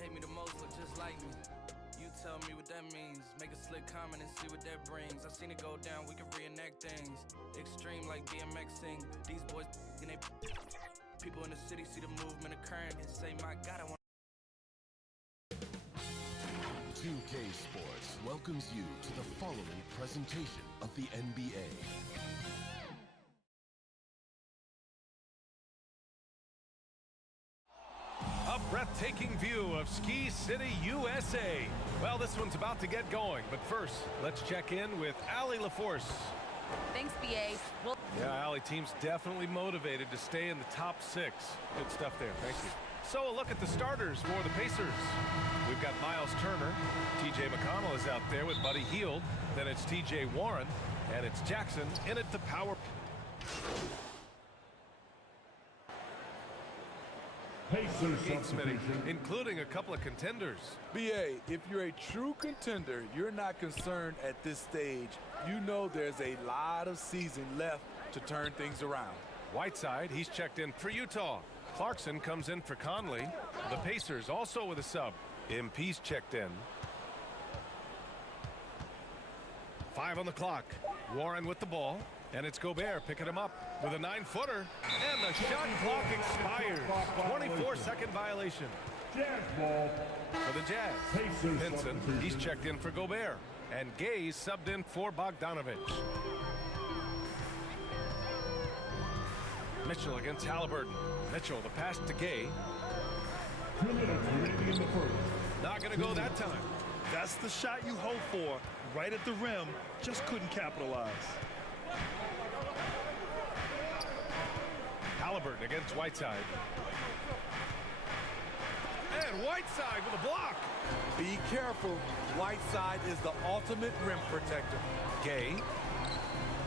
hate me the most look just like me. You tell me what that means. Make a slick comment and see what that brings. I seen it go down, we can reenact things. Extreme like BMXing. These boys and they people in the city see the movement occurring and say, my God, I want. 2K Sports welcomes you to the following presentation of the NBA. A breathtaking view of Ski City, USA. Well, this one's about to get going, but first, let's check in with Allie LaForce. Thanks, BA. Yeah, Allie, team's definitely motivated to stay in the top 6. Good stuff there, thank you. So a look at the starters for the Pacers. We've got Miles Turner. T.J. McConnell is out there with Buddy Hield. Then it's T.J. Warren, and it's Jackson in at the power. Pacers including a couple of contenders. BA, if you're a true contender, you're not concerned at this stage. You know there's a lot of season left to turn things around. Whiteside, he's checked in for Utah. Clarkson comes in for Conley. The Pacers also with a sub. MP's checked in. 5 on the clock. Warren with the ball. And it's Gobert picking him up with a 9-footer. And the shot clock expires. 24-second violation. Jazz ball. For the Jazz. Vincent, he's checked in for Gobert. And Gay subbed in for Bogdanovich. Mitchell against Halliburton. Mitchell, the pass to Gay. 2 minutes remaining in the first. Not going to go that time. That's the shot you hope for. Right at the rim. Just couldn't capitalize. Halliburton against Whiteside. And Whiteside with a block. Be careful. Whiteside is the ultimate rim protector. Gay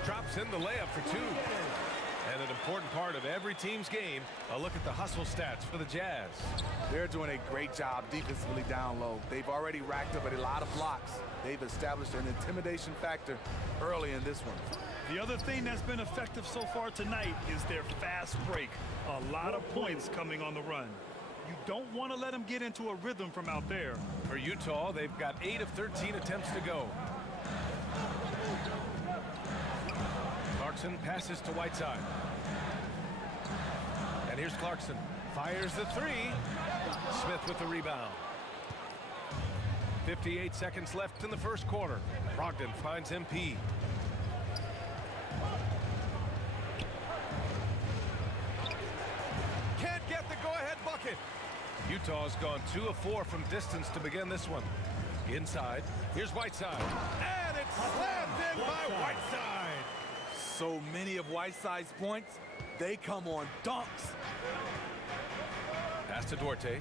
drops in the layup for 2. And an important part of every team's game, a look at the hustle stats for the Jazz. They're doing a great job defensively down low. They've already racked up a lot of blocks. They've established an intimidation factor early in this one. The other thing that's been effective so far tonight is their fast break. A lot of points coming on the run. You don't want to let them get into a rhythm from out there. For Utah, they've got 8 of 13 attempts to go. Clarkson passes to Whiteside. And here's Clarkson. Fires the 3. Smith with the rebound. 58 seconds left in the first quarter. Brogdon finds MP. Can't get the go-ahead bucket. Utah's gone 2 of 4 from distance to begin this one. Inside, here's Whiteside. And it's slammed in by Whiteside. So many of Whiteside's points, they come on dunks. Pass to Duarte.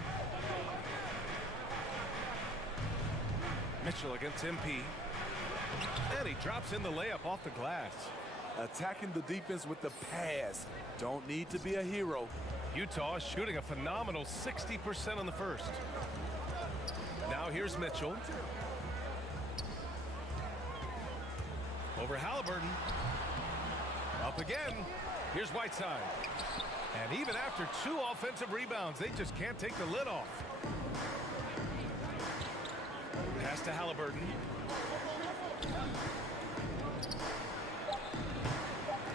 Mitchell against MP. And he drops in the layup off the glass. Attacking the defense with the pass. Don't need to be a hero. Utah is shooting a phenomenal 60% on the first. Now here's Mitchell. Over Halliburton. Up again. Here's Whiteside. And even after 2 offensive rebounds, they just can't take the lid off. Pass to Halliburton.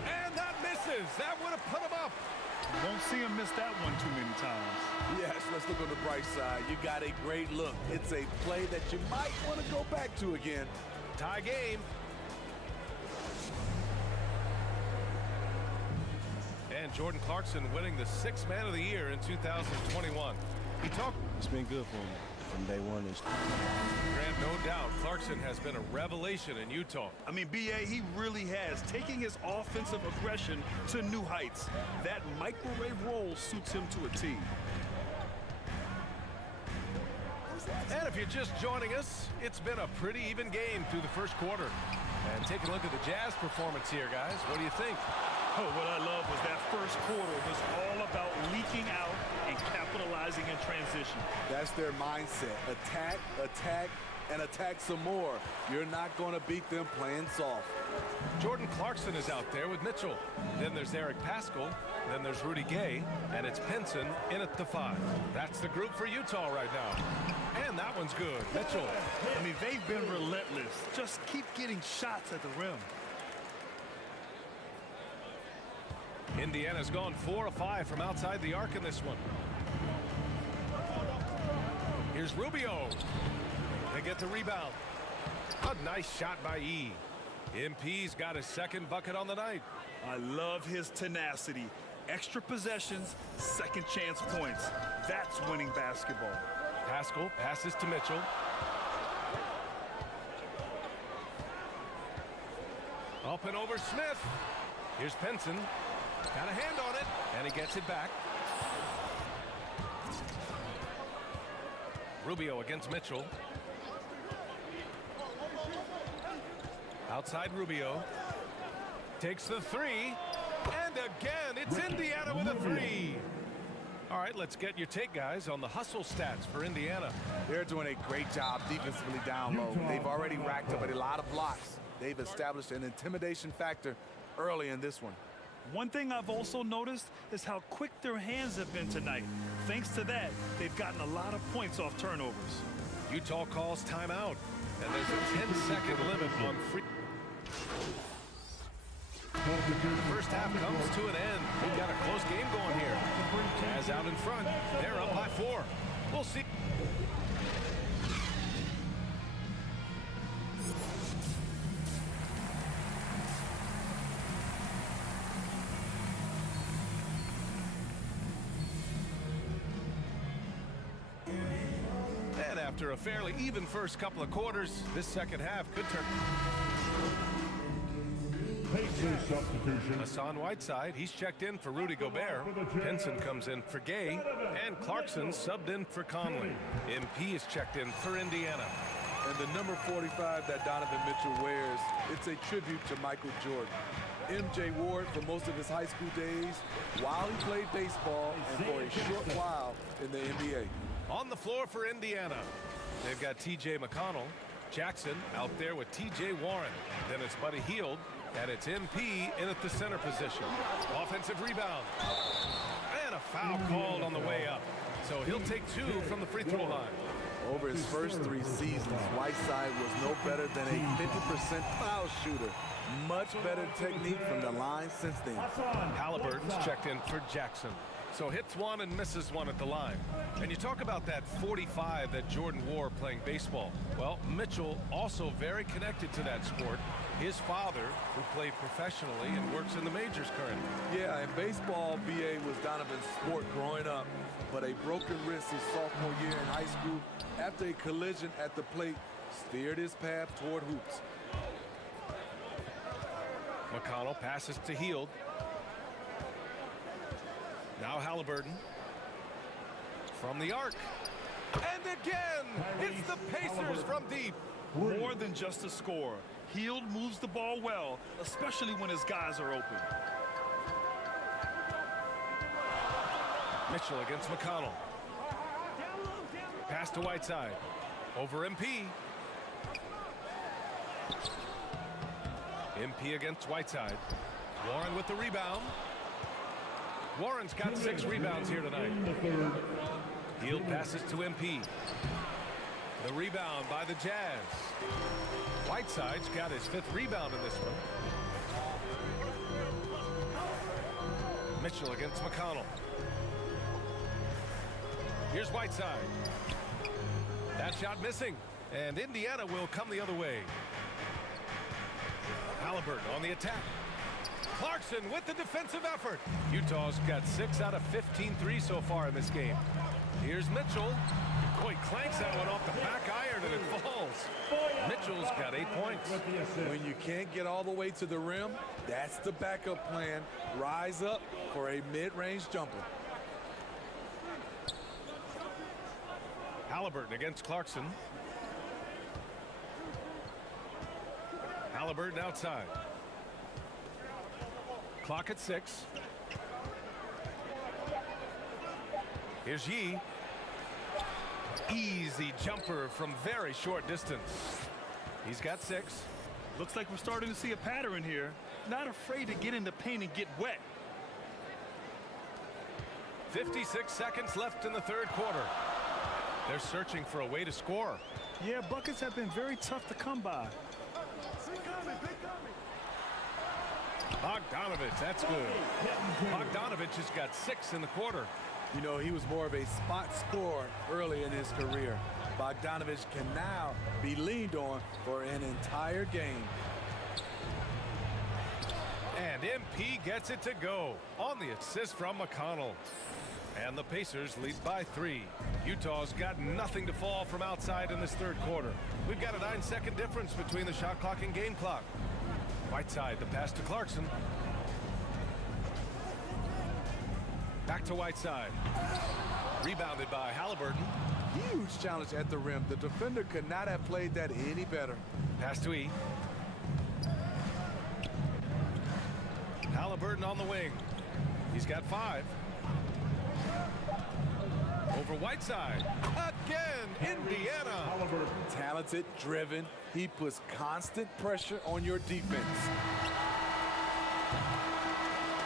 And that misses. That would have put him up. Won't see him miss that one too many times. Yes, let's look on the bright side. You got a great look. It's a play that you might want to go back to again. Tie game. And Jordan Clarkson winning the 6th Man of the Year in 2021. He talked. It's been good for him from day one. Grant, no doubt, Clarkson has been a revelation in Utah. I mean, BA, he really has. Taking his offensive aggression to new heights. That microwave role suits him to a T. And if you're just joining us, it's been a pretty even game through the first quarter. And take a look at the Jazz performance here, guys. What do you think? Oh, what I love was that first quarter was all about leaking out and capitalizing in transition. That's their mindset. Attack, attack, and attack some more. You're not going to beat them playing soft. Jordan Clarkson is out there with Mitchell. Then there's Eric Paschal. Then there's Rudy Gay. And it's Pinson in at the 5. That's the group for Utah right now. And that one's good. Mitchell. I mean, they've been relentless. Just keep getting shots at the rim. Indiana's gone 4 of 5 from outside the arc in this one. Here's Rubio. They get the rebound. A nice shot by E. MP's got his second bucket on the night. I love his tenacity. Extra possessions, second chance points. That's winning basketball. Paschal passes to Mitchell. Up and over Smith. Here's Pinson. Got a hand on it, and he gets it back. Rubio against Mitchell. Outside Rubio. Takes the 3. And again, it's Indiana with a 3. All right, let's get your take, guys, on the hustle stats for Indiana. They're doing a great job defensively down low. They've already racked up a lot of blocks. They've established an intimidation factor early in this one. One thing I've also noticed is how quick their hands have been tonight. Thanks to that, they've gotten a lot of points off turnovers. Utah calls timeout, and there's a 10-second limit on free. First half comes to an end. We've got a close game going here. Jazz out in front. They're up by 4. We'll see. And after a fairly even first couple of quarters, this second half could turn. Hassan Whiteside, he's checked in for Rudy Gobert. Pinson comes in for Gay, and Clarkson subbed in for Conley. MP is checked in for Indiana. And the number 45 that Donovan Mitchell wears, it's a tribute to Michael Jordan. MJ wore it for most of his high school days while he played baseball and for a short while in the NBA. On the floor for Indiana, they've got TJ McConnell. Jackson out there with TJ Warren. Then it's Buddy Hield. And it's MP in at the center position. Offensive rebound. And a foul called on the way up. So he'll take 2 from the free throw line. Over his first 3 seasons, Whiteside was no better than a 50% foul shooter. Much better technique from the line since then. Halliburton's checked in for Jackson. So hits 1 and misses 1 at the line. And you talk about that 45 that Jordan wore playing baseball. Well, Mitchell also very connected to that sport. His father, who played professionally and works in the majors currently. Yeah, and baseball, BA, was Donovan's sport growing up. But a broken wrist his sophomore year in high school after a collision at the plate steered his path toward hoops. McConnell passes to Hield. Now Halliburton from the arc. And again, it's the Pacers from deep. More than just a score. Hield moves the ball well, especially when his guys are open. Mitchell against McConnell. Pass to Whiteside. Over MP. MP against Whiteside. Warren with the rebound. Warren's got 6 rebounds here tonight. Hield passes to MP. The rebound by the Jazz. Whiteside's got his 5th rebound in this one. Mitchell against McConnell. Here's Whiteside. That shot missing. And Indiana will come the other way. Halliburton on the attack. Clarkson with the defensive effort. Utah's got 6 out of 15 threes so far in this game. Here's Mitchell. Boy, clanks that one off the back iron and it falls. Mitchell's got 8 points. When you can't get all the way to the rim, that's the backup plan. Rise up for a mid-range jumper. Halliburton against Clarkson. Halliburton outside. Clock at 6. Here's Yee. Easy jumper from very short distance. He's got 6. Looks like we're starting to see a pattern here. Not afraid to get in the paint and get wet. 56 seconds left in the third quarter. They're searching for a way to score. Yeah, buckets have been very tough to come by. Bogdanovich, that's good. Bogdanovich has got 6 in the quarter. You know, he was more of a spot scorer early in his career. Bogdanovich can now be leaned on for an entire game. And MP gets it to go on the assist from McConnell. And the Pacers lead by 3. Utah's got nothing to fall from outside in this third quarter. We've got a 9-second difference between the shot clock and game clock. Whiteside, the pass to Clarkson. Back to Whiteside. Rebounded by Halliburton. Huge challenge at the rim. The defender could not have played that any better. Pass to E. Halliburton on the wing. He's got 5. Over Whiteside. Again, Indiana. Talented, driven. He puts constant pressure on your defense.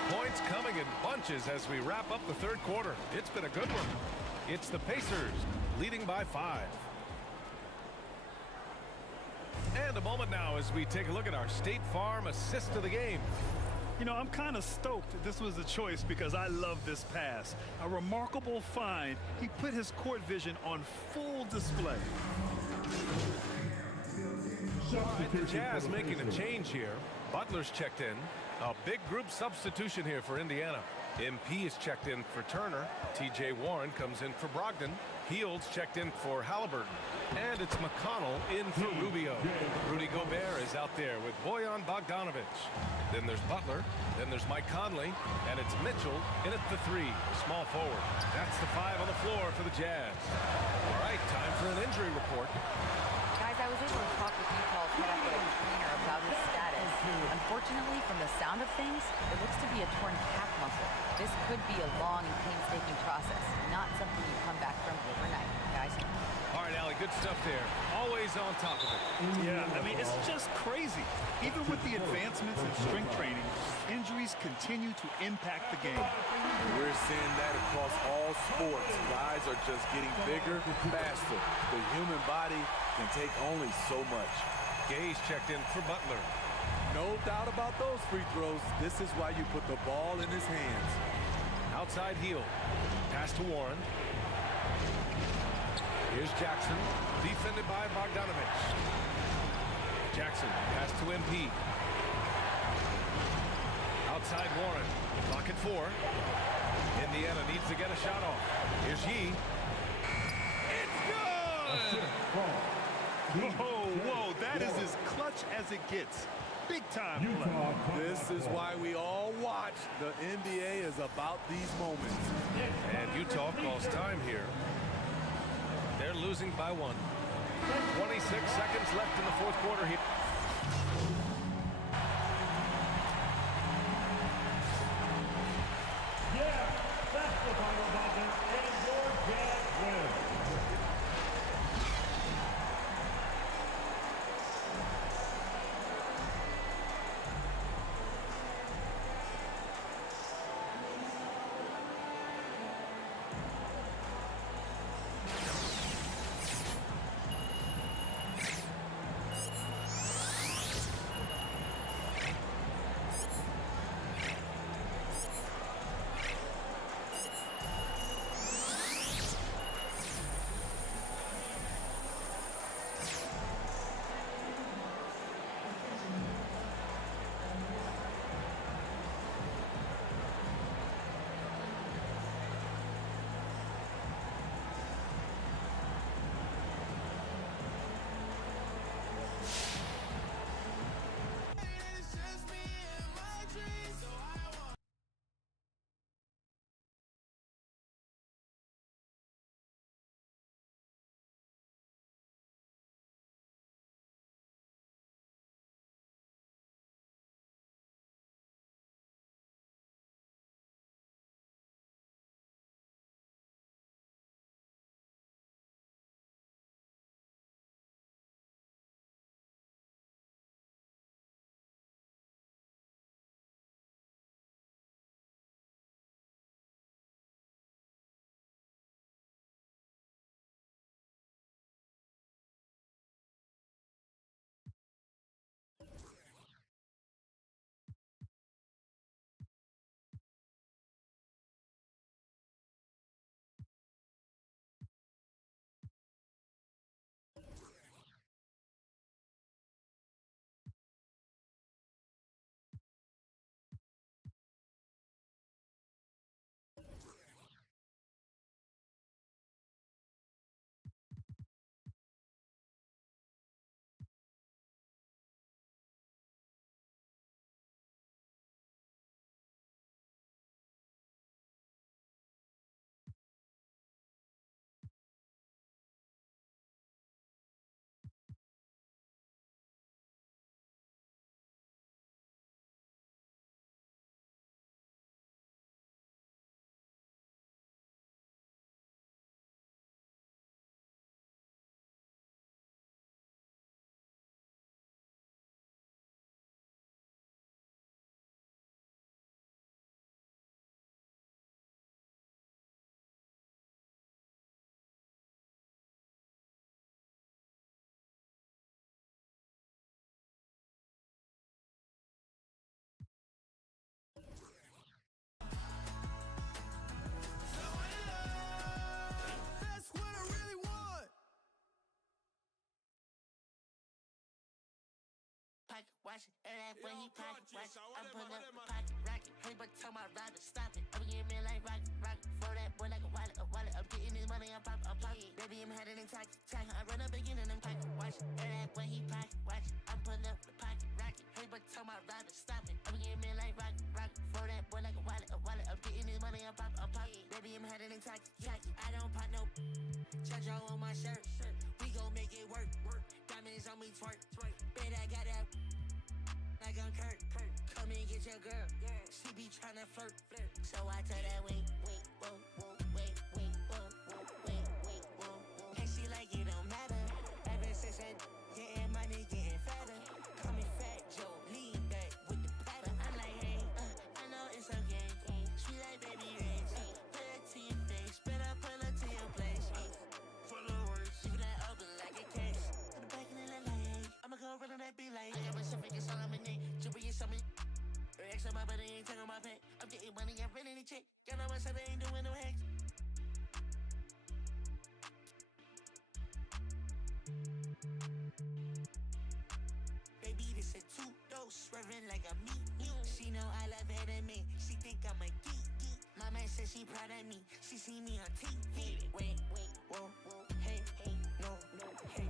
Points coming in bunches as we wrap up the third quarter. It's been a good one. It's the Pacers leading by 5. And a moment now as we take a look at our State Farm assist of the game. You know, I'm kind of stoked that this was a choice because I love this pass. A remarkable find. He put his court vision on full display. All right, the Jazz making a change here. Butler's checked in. A big group substitution here for Indiana. MP is checked in for Turner. TJ Warren comes in for Brogdon. Heald's checked in for Halliburton. And it's McConnell in for Rubio. Rudy Gobert is out there with Bojan Bogdanovich. Then there's Butler. Then there's Mike Conley. And it's Mitchell in at the 3, small forward. That's the 5 on the floor for the Jazz. All right, time for an injury report. Guys, I was able to talk with Utah's head athletic trainer about his status. Unfortunately, from the sound of things, it looks to be a torn calf muscle. This could be a long and painstaking process, not something you come back from overnight, guys. All right, Allie, good stuff there. Always on top of it. Yeah, I mean, it's just crazy. Even with the advancements in strength training, injuries continue to impact the game. We're seeing that across all sports. Guys are just getting bigger, faster. The human body can take only so much. Gay's checked in for Butler. No doubt about those free throws. This is why you put the ball in his hands. Outside heel. Pass to Warren. Here's Jackson, defended by Bogdanovich. Jackson, pass to MP. Outside Warren, clock at 4. Indiana needs to get a shot off. Here's Yee. It's good! Whoa, that is as clutch as it gets. Big time play. This is why we all watch. The NBA is about these moments. And Utah calls time here. They're losing by 1. 26 seconds left in the fourth quarter here. Yeah, that's the final buzzer, and your Jazz wins. pocket, watch it. And that when he pocket, watch it. I'm pulling up the pocket, rocket. Hey, but tell my rider, stop it. I'm getting me like rocket, rocket. Throw that boy like a wallet, a wallet. I'm getting this money, I'm pocket, I'm pocket. Baby, I'm headed in tacky, tacky. I run up again and I'm pocket, watch it. And that when he pocket, watch it. I'm pulling up the pocket, rocket. Hey, but tell my rider, stop it. I'm getting me like rocket, rocket. Throw that boy like a wallet, a wallet. I'm getting this money, I'm pocket, I'm pocket. Baby, I'm headed in tacky, tacky. I don't pop no Chacho on my shirt. We gon' make it work. Diamonds on me twerk. Bet I got that like I'm Kurt. Come and get your girl. She be tryna flirt. So I tell that wait, whoa, wait, whoa. And she like it don't matter. Ever since I getting money, getting fatter. Call me Fat Joe, lean back with the pattern. I'm like, hey, I know it's okay. Sweet like baby rings. Put it to your face, better pull it to your place. Full of words, leave that open like a case. To the back of the line, I'ma go run on that be like. I got my stuff, it's all I'm in it. Jibber, you something. X on my body, ain't taking my pay. I'm getting money, I'm running the check. Got on myself, I ain't doing no hacks. Baby, this a two-dose, swerving like a meat. She know I love her than me. She think I'm a geek. My man said she proud of me. She see me on TV. Wait, whoa, hey, no, hey,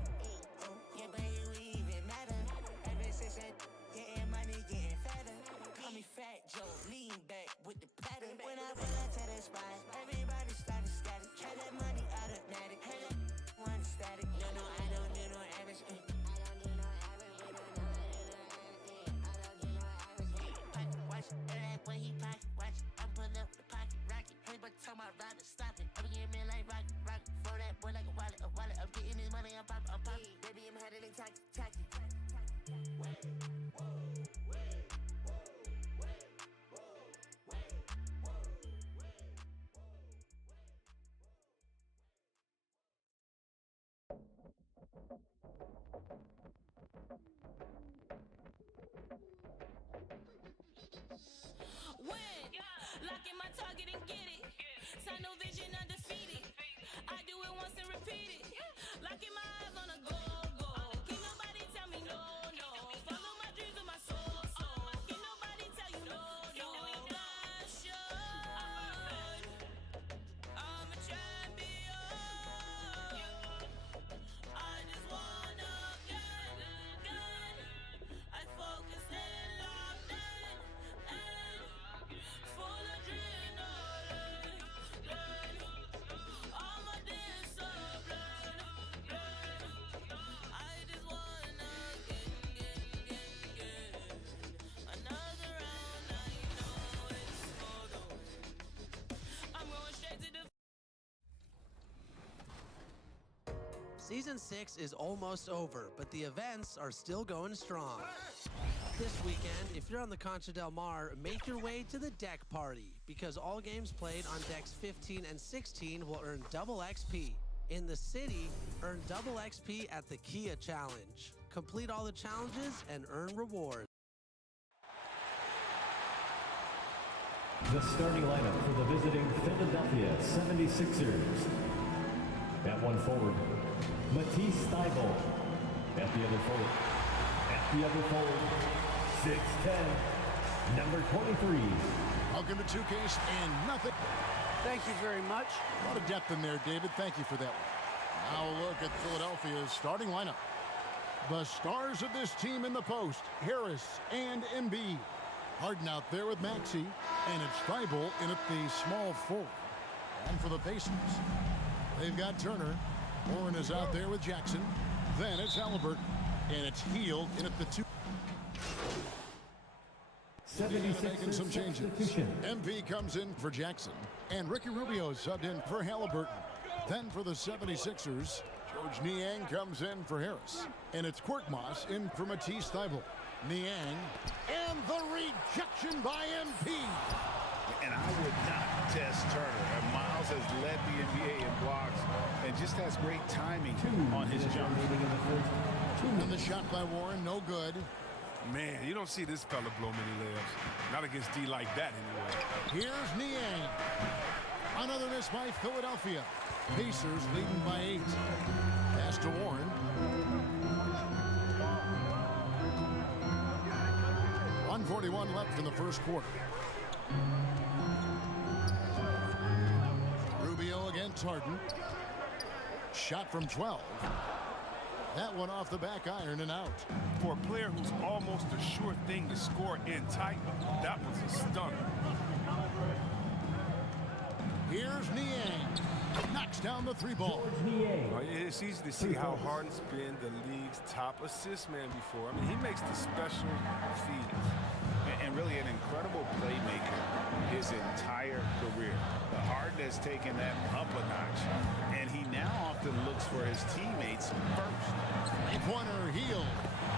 oh. Yeah, but it would even matter. Ever since I getting money, getting fatter. Call me Fat Joe, lean back with the pattern. When I pull up to the spot, everybody started static. Had that money automatic. Had that one static. No, I don't do no average. Watch, and that when he pocket, watch. I'm pulling up the pocket, rocket. Hey, but tell my rider, stop it. I'm getting me like rocket, rocket. Throw that boy like a wallet, a wallet. I'm getting this money, I'm pocket, I'm pocket. Baby, I'm headed in tacky, tacky. Locking my target and get it. Sign no vision undefeated. I do it once and repeat it. Locking my eyes on a goal. Can't nobody tell me no. Follow my dreams with my soul. Can't nobody tell you no. Passion. I'm a champion. I just wanna get. I focus and locked in. Full adrenaline, all my discipline, I just wanna get another round. I know it's for the win. I'm going straight to the. Season 6 is almost over, but the events are still going strong. This weekend, if you're on the Concha del Mar, make your way to the deck party, because all games played on decks 15 and 16 will earn double XP. In the city, earn double XP at the Kia Challenge. Complete all the challenges and earn rewards. The starting lineup for the visiting Philadelphia 76ers. At one forward, Matisse Thybulle. At the other forward. At the other forward, 6'10", number 23. Welcome to 2K and nothing. Thank you very much. A lot of depth in there, David. Thank you for that one. Now a look at Philadelphia's starting lineup. The stars of this team in the post, Harris and Embiid. Harden out there with Maxey, and it's Thybulle in at the small forward. And for the Pacers, they've got Turner. Warren is out there with Jackson. Then it's Halliburton, and it's Hield in at the 2. 76ers making some changes. MP comes in for Jackson, and Ricky Rubio subbed in for Halliburton. Then for the 76ers, George Niang comes in for Harris, and it's Korkmaz in for Matisse Thybulle. Niang, and the rejection by MP. And I would not test Turner. And Miles has led the NBA in blocks and just has great timing on his jump. And the shot by Warren, no good. Man, you don't see this fella blow many layups. Not against D like that, anyway. Here's Niang. Another miss by Philadelphia. Pacers leading by 8. Pass to Warren. 2:41 left in the first quarter. Rubio against Harden. Shot from 12. That one off the back iron and out. For a player who's almost a sure thing to score in tight, that was a stunner. Here's Niang. Knocks down the three ball. It's easy to see how Harden's been the league's top assist man before. I mean, he makes the special feeds. And really an incredible playmaker his entire career. But Harden has taken that up a notch, and he now often looks for his teammates first. Three-pointer Hield.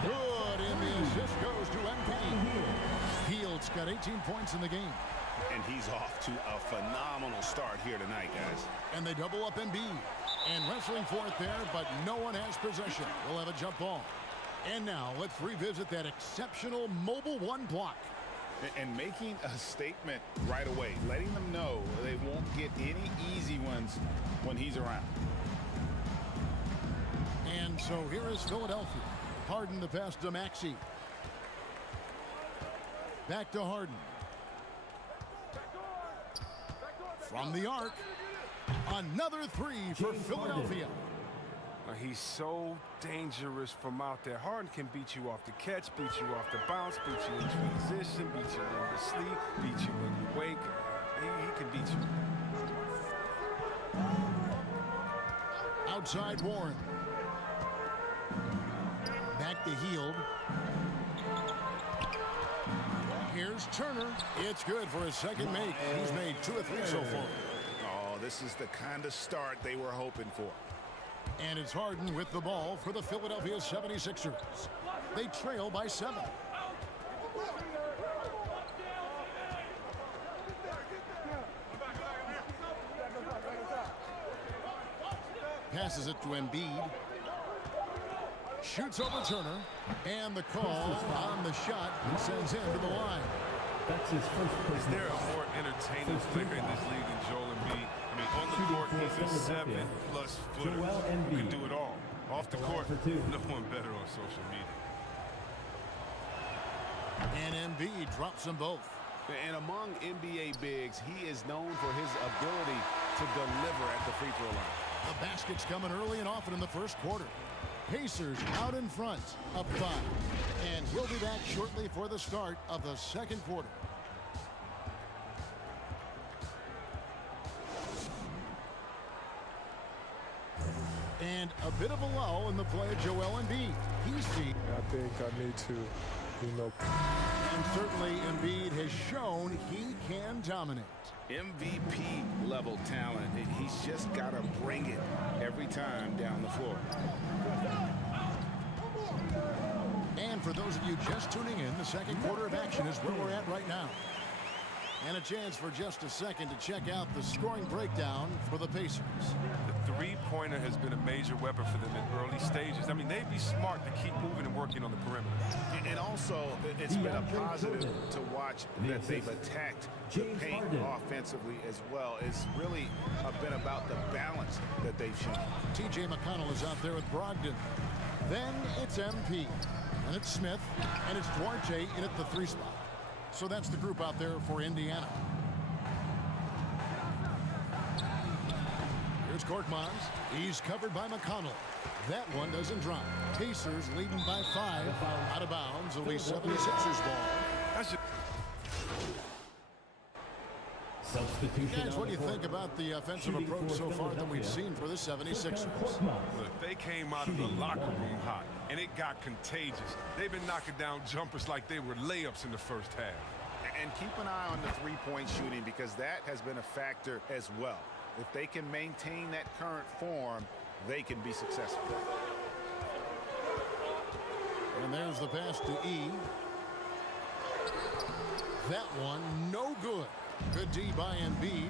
Good, and the assist goes to MP. Hield's got 18 points in the game. And he's off to a phenomenal start here tonight, guys. And they double up Embiid. And wrestling for it there, but no one has possession. We'll have a jump ball. And now let's revisit that exceptional mobile one block. And making a statement right away, letting them know they won't get any easy ones when he's around. And so here is Philadelphia. Harden the pass to Maxey. Back to Harden. From the arc, another three for Philadelphia. He's so dangerous from out there. Harden can beat you off the catch, beat you off the bounce, beat you in transition, beat you when you sleep, beat you when you wake. He can beat you. Outside Warren. Back to Hield. Here's Turner. It's good for his second make. He's made 2 of 3 so far. Oh, this is the kind of start they were hoping for. And it's Harden with the ball for the Philadelphia 76ers. They trail by 7. Passes it to Embiid. Shoots over Turner. And the call on the shot sends him to the line. That's his first place. Is there a more entertaining player in this league than Joel Embiid? I mean, on the court, he's a 7+ footer who can do it all. Off the court, no one better on social media. And Embiid drops them both. And among NBA bigs, he is known for his ability to deliver at the free throw line. The basket's coming early and often in the first quarter. Pacers out in front, up 5. And he'll be back shortly for the start of the second quarter. And a bit of a lull in the play of Joel Embiid. He's seen. I think I need to, And certainly Embiid has shown he can dominate. MVP level talent. He's just got to bring it every time down the floor. And for those of you just tuning in, the second quarter of action is where we're at right now. And a chance for just a second to check out the scoring breakdown for the Pacers. The three-pointer has been a major weapon for them in early stages. I mean, they'd be smart to keep moving and working on the perimeter. And also, it's been a positive to watch that they've attacked the paint offensively as well. It's really been about the balance that they've shown. TJ McConnell is out there with Brogdon. Then it's MP. And it's Smith. And it's Duarte in at the 3 spot. So that's the group out there for Indiana. Here's Korkmaz. He's covered by McConnell. That one doesn't drop. Pacers leading by 5. Out of bounds. It'll be 76ers ball. Guys, what do you think about the offensive approach so far that we've seen for the 76ers? Look, they came out of the locker room hot, and it got contagious. They've been knocking down jumpers like they were layups in the first half. And keep an eye on the three-point shooting because that has been a factor as well. If they can maintain that current form, they can be successful. And there's the pass to E. That one, no good. Good D by Embiid.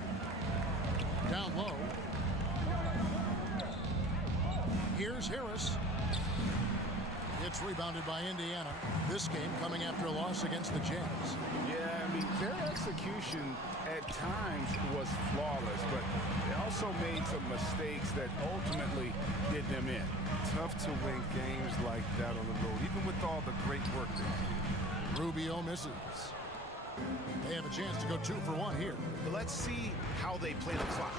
Down low. Here's Harris. It's rebounded by Indiana. This game coming after a loss against the Jazz. Yeah, I mean, their execution at times was flawless, but they also made some mistakes that ultimately did them in. Tough to win games like that on the road, even with all the great work they did. Rubio misses. They have a chance to go 2 for 1 here. But let's see how they play the clock.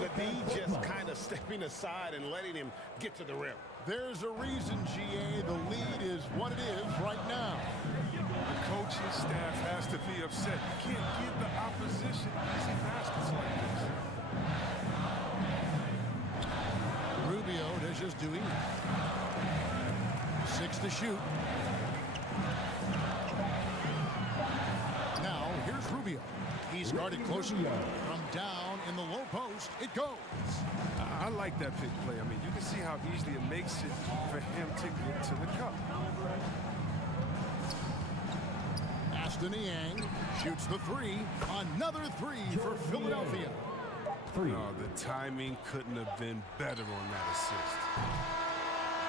The D just kind of stepping aside and letting him get to the rim. There's a reason, GA, the lead is what it is right now. The coaching staff has to be upset. You can't give the opposition easy baskets like this. Rubio dishes to Eve. 6 to shoot. Now, here's Rubio. He's guarded closely. From down in the low post, it goes. I like that pick play. I mean, you can see how easily it makes it for him to get to the cup. Aston Niang shoots the 3. Another 3 for Philadelphia. Oh, the timing couldn't have been better on that assist.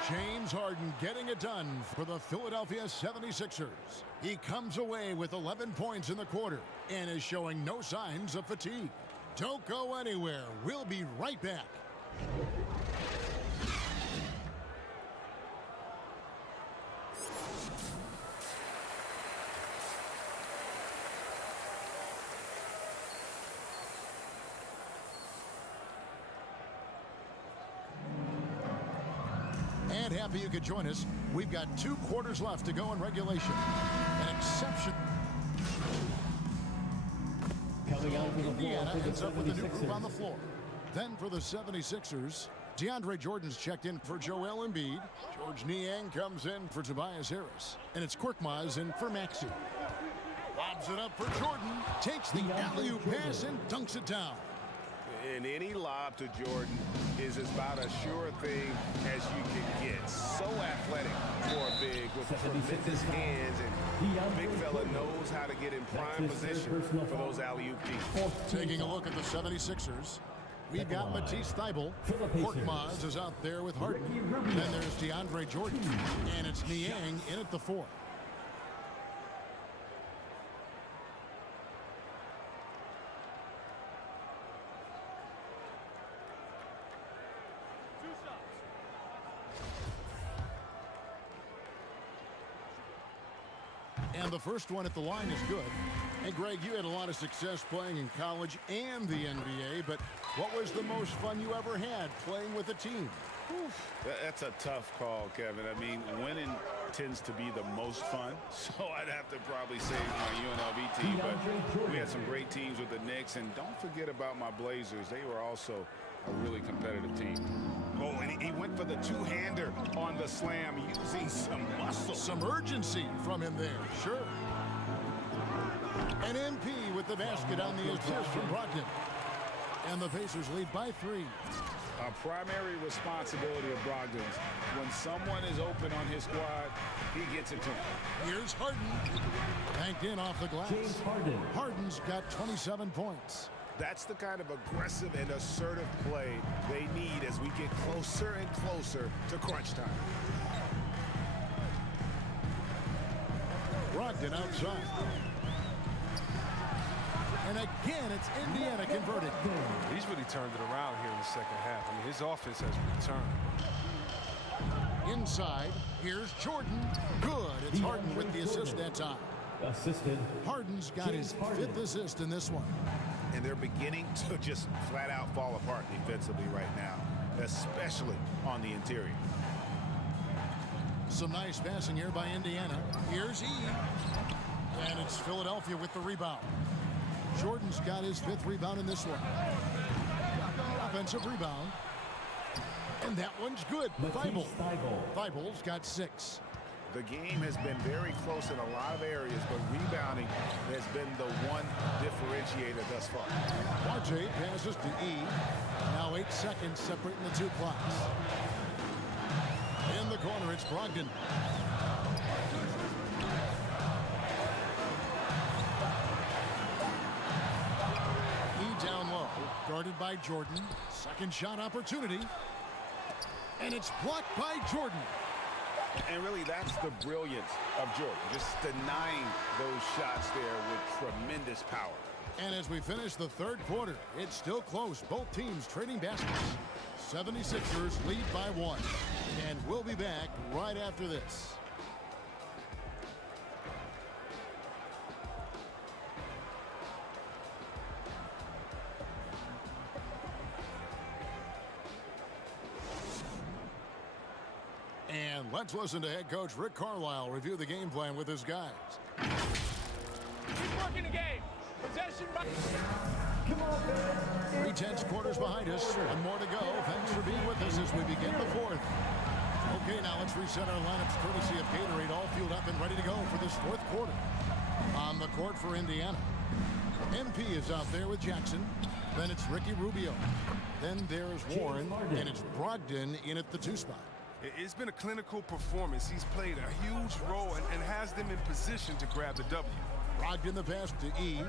James Harden getting it done for the Philadelphia 76ers. He comes away with 11 points in the quarter and is showing no signs of fatigue. Don't go anywhere. We'll be right back. And happy you could join us. We've got 2 quarters left to go in regulation. An exception. Coming out for the Indiana floor for ends the up with a new group 76ers. on the floor. Then for the 76ers, DeAndre Jordan's checked in for Joel Embiid. George Niang comes in for Tobias Harris. And it's Korkmaz in for Maxey. Lobs it up for Jordan. Takes the alley-oop pass and dunks it down. And any lob to Jordan is about as sure thing as you can get. So athletic for a big with tremendous hands, and big fella knows how to get in prime position for those alley-oop deep. Taking a look at the 76ers, we've got Matisse Thybulle. Korkmaz is out there with Harden. Then there's DeAndre Jordan, and it's Niang in at the 4. And the first one at the line is good. Hey, Greg, you had a lot of success playing in college and the NBA, but what was the most fun you ever had playing with a team? That's a tough call, Kevin. I mean, winning tends to be the most fun, so I'd have to probably say my UNLV team, but we had some great teams with the Knicks, and don't forget about my Blazers. They were also a really competitive team. Oh, and he went for the two-hander on the slam using some muscle. Some urgency from him there, sure. An MP with the basket on the assist from Brogdon. And the Pacers lead by 3. A primary responsibility of Brogdon's. When someone is open on his squad, he gets it to him. Here's Harden. Banked in off the glass. James Harden. Harden's got 27 points. That's the kind of aggressive and assertive play they need as we get closer and closer to crunch time. Brogdon outside. And again, it's Indiana converted. He's really turned it around here in the second half. I mean, his offense has returned. Inside, here's Jordan. Good. It's Harden with the assist that time. Assisted. Harden's got his 5th assist in this one. And they're beginning to just flat out fall apart defensively right now, especially on the interior. Some nice passing here by Indiana. Here's E. And it's Philadelphia with the rebound. Jordan's got his 5th rebound in this one. Offensive rebound. And that one's good. Thybulle. Thybulle's got 6. The game has been very close in a lot of areas, but rebounding has been the one differentiator thus far. RJ passes to E. Now 8 seconds separating the 2 clocks. In the corner, it's Brogdon. E down low, guarded by Jordan. Second shot opportunity. And it's blocked by Jordan. And really, that's the brilliance of Jordan, just denying those shots there with tremendous power. And as we finish the 3rd quarter, it's still close. Both teams trading baskets. 76ers lead by 1. And we'll be back right after this. And let's listen to head coach Rick Carlisle review the game plan with his guys. Keep working the game. Possession by... 3 tenths quarters behind us. One more to go. Thanks for being with us as we begin the fourth. Okay, now let's reset our lineups courtesy of Gatorade, all fueled up and ready to go for this fourth quarter. On the court for Indiana, MP is out there with Jackson. Then it's Ricky Rubio. Then there's Warren, and it's Brogdon in at the 2 spot. It's been a clinical performance. He's played a huge role and has them in position to grab the W. Brogdon the pass to E.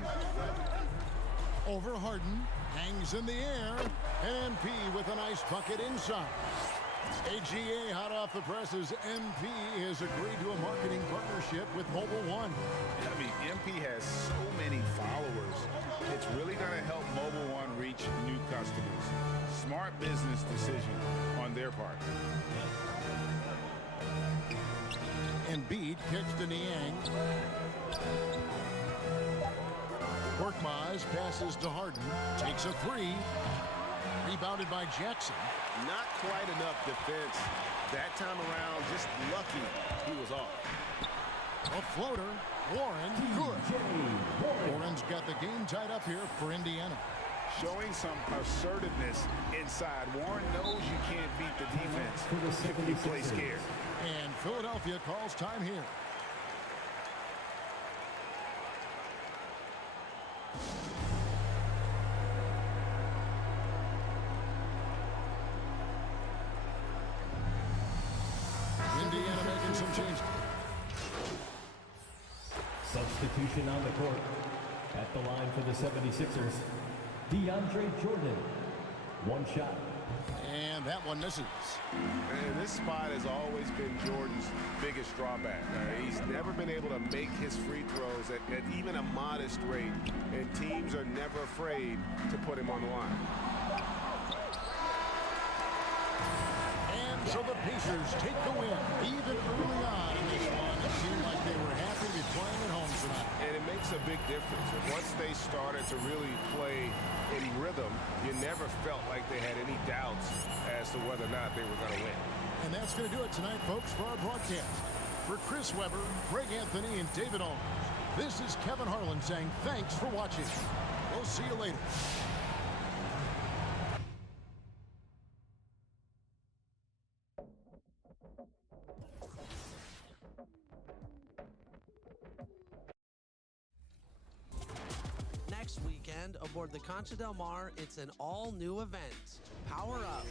Over Harden, hangs in the air, and MP with a nice bucket inside. AGA hot off the presses. MP has agreed to a marketing partnership with Mobile One. I mean, MP has so many followers. It's really going to help Mobile One reach new customers. Smart business decision on their part. Embiid kicks to Niang. Korkmaz passes to Harden. Takes a 3. Rebounded by Jackson. Not quite enough defense that time around. Just lucky he was off. A floater. Warren, good. Warren's got the game tied up here for Indiana. Showing some assertiveness inside. Warren knows you can't beat the defense if you play scared. And Philadelphia calls time here. Indiana making some changes. Substitution on the court. At the line for the 76ers, DeAndre Jordan. 1 shot. And that one misses. And this spot has always been Jordan's biggest drawback. He's never been able to make his free throws at even a modest rate, and teams are never afraid to put him on the line. And so the Pacers take the win. Even early on in this one, it seemed like they were happy to be playing at home tonight. And it makes a big difference. And once they started to really play in rhythm, you never felt like they had any doubts as to whether or not they were going to win. And that's going to do it tonight, folks, for our broadcast. For Chris Webber, Greg Anthony, and David Owens, this is Kevin Harlan saying thanks for watching. We'll see you later. Next weekend, aboard the Concha Del Mar, it's an all-new event. Power Up.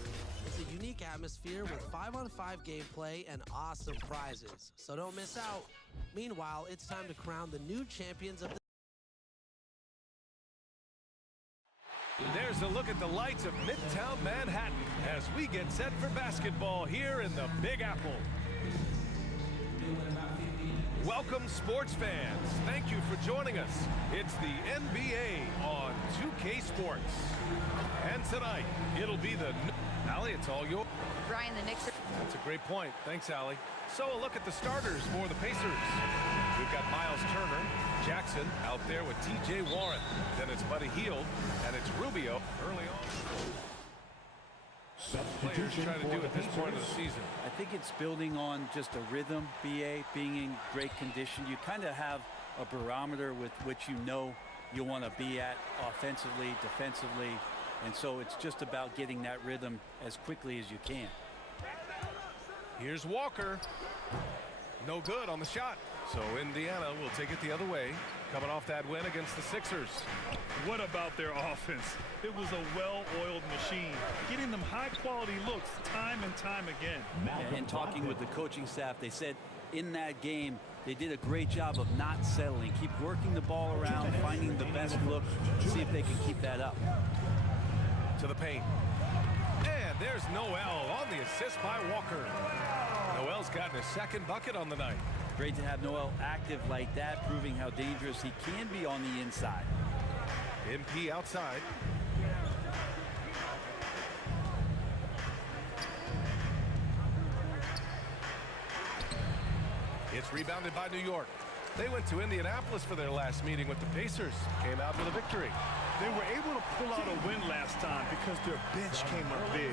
It's a unique atmosphere with 5-on-5 gameplay and awesome prizes. So don't miss out. Meanwhile, it's time to crown the new champions of the... There's a look at the lights of Midtown Manhattan as we get set for basketball here in the Big Apple. Welcome, sports fans. Thank you for joining us. It's the NBA on 2K Sports. And tonight, it'll be the... Allie, it's all yours. Brian, the Knicks are... That's a great point. Thanks, Allie. So a look at the starters for the Pacers. We've got Miles Turner, Jackson out there with T.J. Warren. Then it's Buddy Hield, and it's Rubio early on. Players trying to do at this point of the season. I think it's building on just a rhythm, BA, being in great condition. You kind of have a barometer with which you know you want to be at offensively, defensively, and so it's just about getting that rhythm as quickly as you can. Here's Walker. No good on the shot. So Indiana will take it the other way, coming off that win against the Sixers. What about their offense? It was a well-oiled machine, getting them high-quality looks time and time again. And talking with the coaching staff, they said in that game, they did a great job of not settling. Keep working the ball around, finding the best look, see if they can keep that up. To the paint. And there's Noel on the assist by Walker. Noel's gotten his second bucket on the night. Great to have Noel active like that, proving how dangerous he can be on the inside. MP outside. It's rebounded by New York. They went to Indianapolis for their last meeting with the Pacers. Came out with a victory. They were able to pull out a win last time because their bench came up big.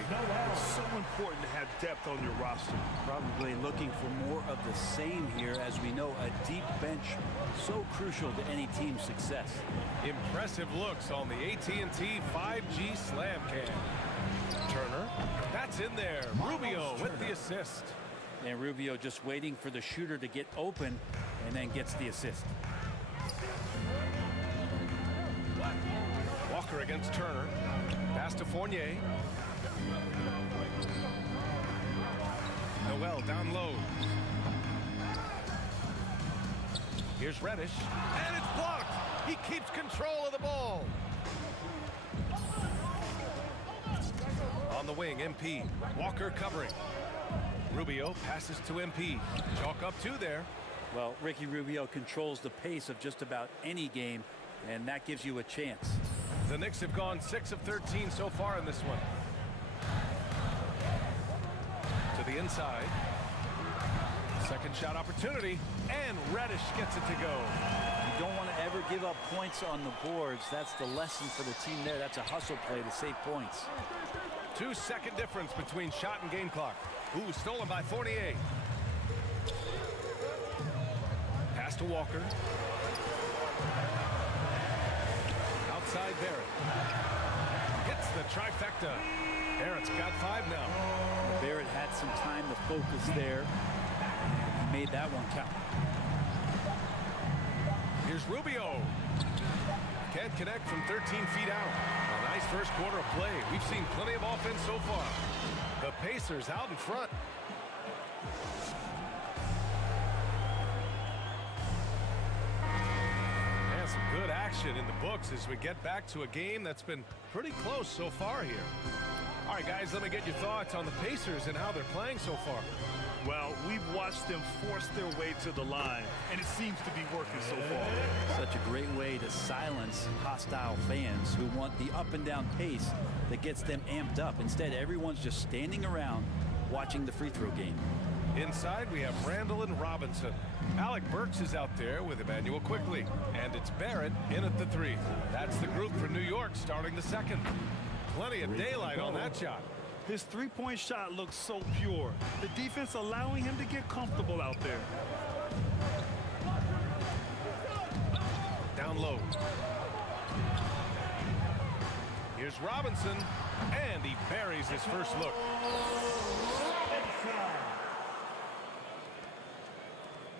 It's so important to have depth on your roster. Probably looking for more of the same here, as we know a deep bench so crucial to any team's success. Impressive looks on the AT&T 5G Slam Cam. Turner, that's in there. Rubio with the assist. And Rubio just waiting for the shooter to get open and then gets the assist. Walker against Turner. Pass to Fournier. Noel down low. Here's Reddish. And it's blocked. He keeps control of the ball. On the wing, MP. Walker covering. Rubio passes to MP. Chalk up two there. Well, Ricky Rubio controls the pace of just about any game, and that gives you a chance. The Knicks have gone 6 of 13 so far in this one. To the inside. Second shot opportunity, and Reddish gets it to go. You don't want to ever give up points on the boards. That's the lesson for the team there. That's a hustle play to save points. 2-second difference between shot and game clock. Ooh, stolen by Fournier. Pass to Walker. Outside Barrett. Hits the trifecta. Barrett's got 5 now. Barrett had some time to focus there. He made that one count. Here's Rubio. Can't connect from 13 feet out. A nice first quarter of play. We've seen plenty of offense so far. The Pacers out in front. And some good action in the books as we get back to a game that's been pretty close so far here. All right, guys, let me get your thoughts on the Pacers and how they're playing so far. Well, we've watched them force their way to the line, and it seems to be working so far. Such a great way to silence hostile fans who want the up and down pace that gets them amped up. Instead, everyone's just standing around watching the free throw game. Inside, we have Randall and Robinson. Alec Burks is out there with Emmanuel Quickly, and it's Barrett in at the 3. That's the group for New York starting the second. Plenty of daylight on that shot. His three-point shot looks so pure. The defense allowing him to get comfortable out there. Down low. Here's Robinson, and he buries his first look.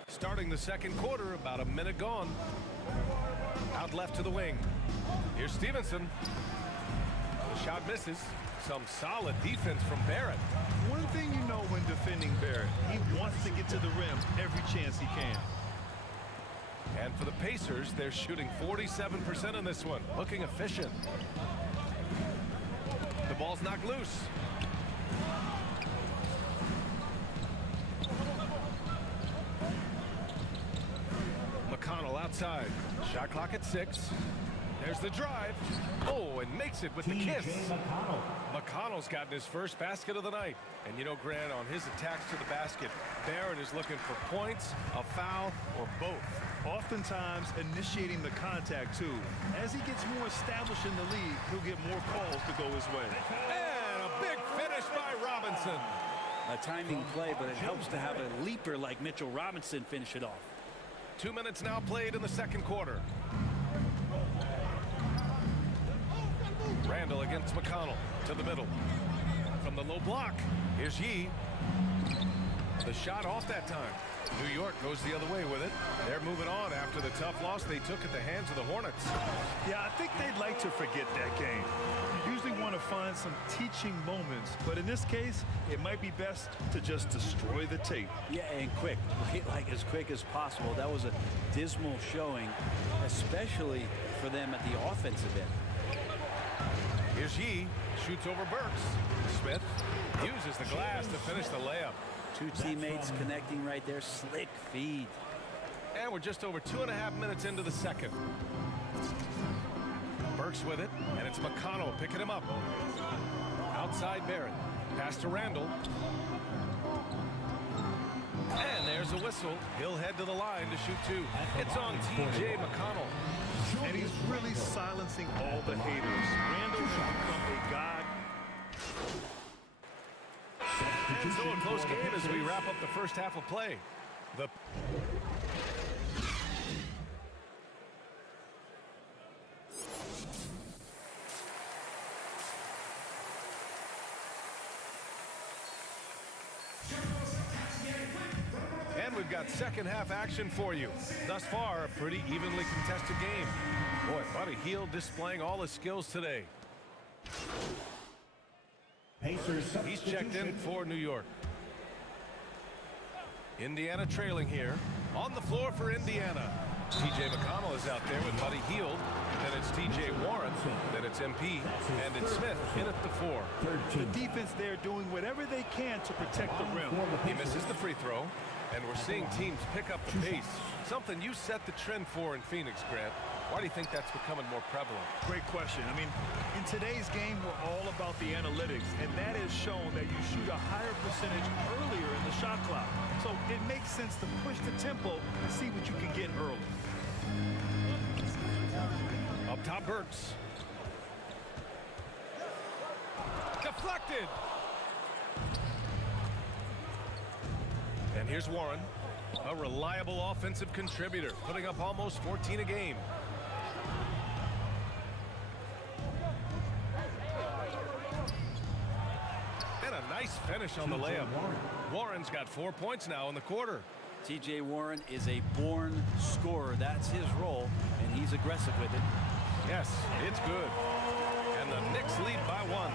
Starting the second quarter, about a minute gone. Out left to the wing. Here's Stevenson. The shot misses. Some solid defense from Barrett. One thing you know when defending Barrett, he wants to get to the rim every chance he can. And for the Pacers, they're shooting 47% in this one, looking efficient. The ball's knocked loose. McConnell outside. Shot clock at 6. There's the drive. Oh, and makes it with the kiss. McConnell's gotten his first basket of the night. And you know, Grant, on his attacks to the basket, Barrett is looking for points, a foul, or both. Oftentimes initiating the contact, too. As he gets more established in the league, he'll get more calls to go his way. And a big finish by Robinson. A timing play, but it helps to have a leaper like Mitchell Robinson finish it off. 2 minutes now played in the second quarter. Randall against McConnell to the middle. From the low block, here's Yee. The shot off that time. New York goes the other way with it. They're moving on after the tough loss they took at the hands of the Hornets. Yeah, I think they'd like to forget that game. You usually want to find some teaching moments, but in this case, it might be best to just destroy the tape. Yeah, and quick, like as quick as possible. That was a dismal showing, especially for them at the offensive end. Here's Yee, shoots over Burks. Smith uses the glass to finish the layup. Two teammates connecting right there, slick feed. And we're just over 2.5 minutes into the second. Burks with it, and it's McConnell picking him up. Outside Barrett, pass to Randall. And there's a whistle. He'll head to the line to shoot 2. It's on T.J. McConnell. And he's really silencing all the haters. Randall has become a god. And so a close game as we wrap up the first half of play. And we've got second half action for you. Thus far, a pretty evenly contested game. Boy, Buddy Hield displaying all his skills today. He's checked in for New York. Indiana trailing here. On the floor for Indiana. T.J. McConnell is out there with Buddy Hield. Then it's T.J. Warren. Then it's MP. And it's Smith in at the 4. The defense there doing whatever they can to protect the rim. He misses the free throw. And we're seeing teams pick up the pace. Something you set the trend for in Phoenix, Grant. Why do you think that's becoming more prevalent? Great question. I mean, in today's game, we're all about the analytics, and that has shown that you shoot a higher percentage earlier in the shot clock. So it makes sense to push the tempo and see what you can get early. Up top, Burks. Deflected. And here's Warren, a reliable offensive contributor, putting up almost 14 a game. And a nice finish on the layup. Warren's got 4 points now in the quarter. T.J. Warren is a born scorer. That's his role, and he's aggressive with it. Yes, it's good. And the Knicks lead by 1.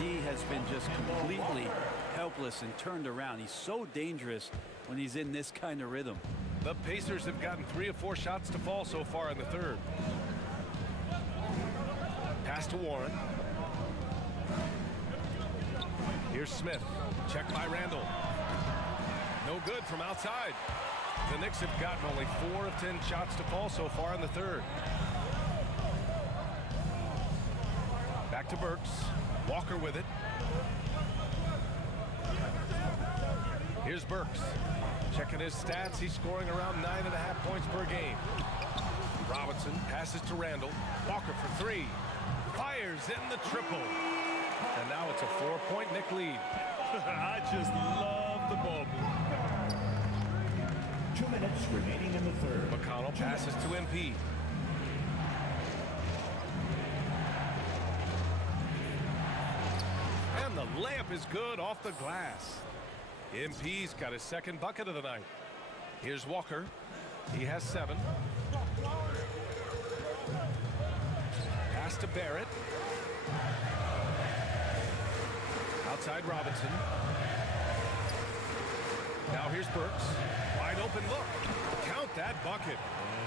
He has been just completely helpless and turned around. He's so dangerous when he's in this kind of rhythm. The Pacers have gotten 3 of 4 shots to fall so far in the third. Pass to Warren. Here's Smith. Checked by Randall. No good from outside. The Knicks have gotten only 4 of 10 shots to fall so far in the third. Back to Burks. Walker with it. Here's Burks. Checking his stats. He's scoring around 9.5 points per game. Robinson passes to Randall. Walker for 3. Fires in the triple. And now it's a 4-point Knick lead. I just love the ball move. 2 minutes remaining in the third. McConnell passes to MP. And the layup is good off the glass. MP's got his second bucket of the night. Here's Walker. He has 7. Pass to Barrett. Outside Robinson. Now here's Burks. Wide open look. Count that bucket.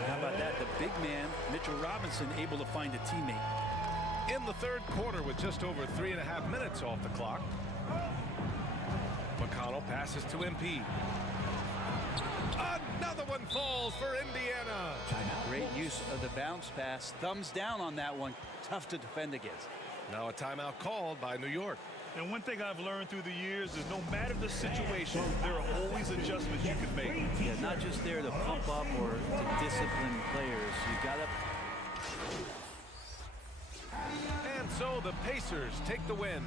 How about that? The big man, Mitchell Robinson, able to find a teammate. In the third quarter with just over 3.5 minutes off the clock. McConnell passes to MP. Another one falls for Indiana. Great use of the bounce pass. Thumbs down on that one. Tough to defend against. Now a timeout called by New York. And one thing I've learned through the years is no matter the situation, there are always adjustments you can make. Yeah, not just there to pump up or to discipline players. You got to. And so the Pacers take the win.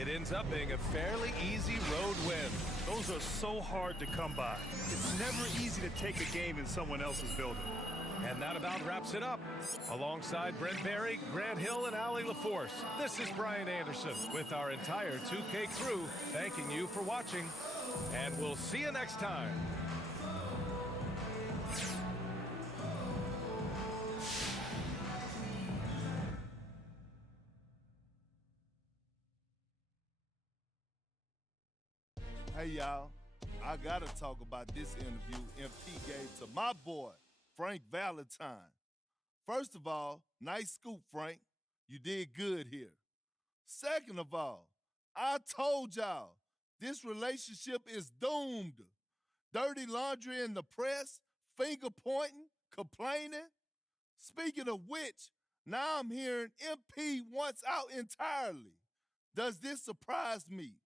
It ends up being a fairly easy road win. Those are so hard to come by. It's never easy to take a game in someone else's building. And that about wraps it up. Alongside Brent Barry, Grant Hill, and Allie LaForce, this is Brian Anderson with our entire 2K crew thanking you for watching. And we'll see you next time. Hey, y'all. I got to talk about this interview MP gave to my boy, Frank Valentine. First of all, nice scoop, Frank. You did good here. Second of all, I told y'all this relationship is doomed. Dirty laundry in the press, finger pointing, complaining. Speaking of which, now I'm hearing MP wants out entirely. Does this surprise me?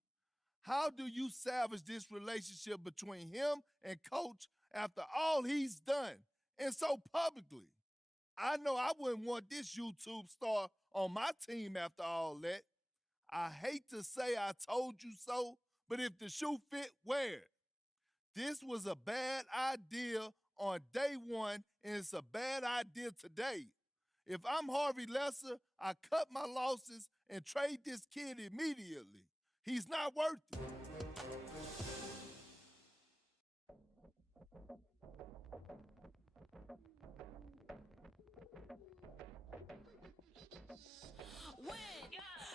How do you salvage this relationship between him and Coach after all he's done, and so publicly? I know I wouldn't want this YouTube star on my team after all that. I hate to say I told you so, but if the shoe fit, wear it. This was a bad idea on day one, and it's a bad idea today. If I'm Harvey Lesser, I cut my losses and trade this kid immediately. He's not worth it.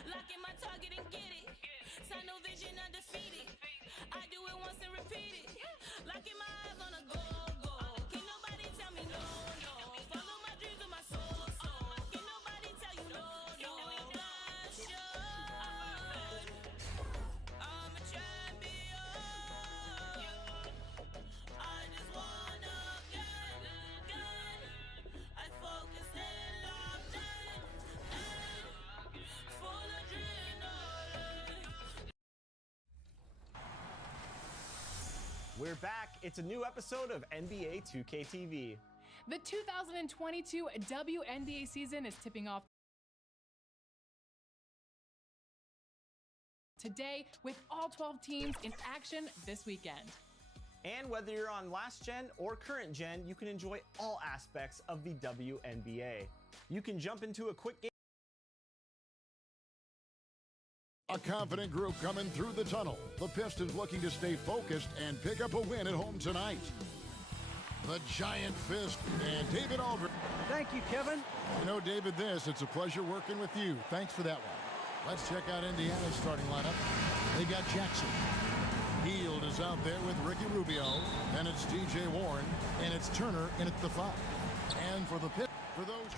Locking my target and get it. Sign no vision undefeated. I do it once and repeat it. Locking my eyes on a goal. Can't nobody tell me no. Follow my dreams with my soul. Can't nobody tell you no. I should. I'm a champion. I just wanna gun. I focus and locked in. Full adrenaline. We're back. It's a new episode of NBA 2K TV. The 2022 WNBA season is tipping off today with all 12 teams in action this weekend. And whether you're on last gen or current gen, you can enjoy all aspects of the WNBA. You can jump into a quick game. A confident group coming through the tunnel. The Pistons looking to stay focused and pick up a win at home tonight. The Giant Fist and David Aldridge. Thank you, Kevin. You know, David, it's a pleasure working with you. Thanks for that one. Let's check out Indiana's starting lineup. They got Jackson. Hield is out there with Ricky Rubio. Then it's TJ Warren. And it's Turner in at the 5. And for the pit, for those...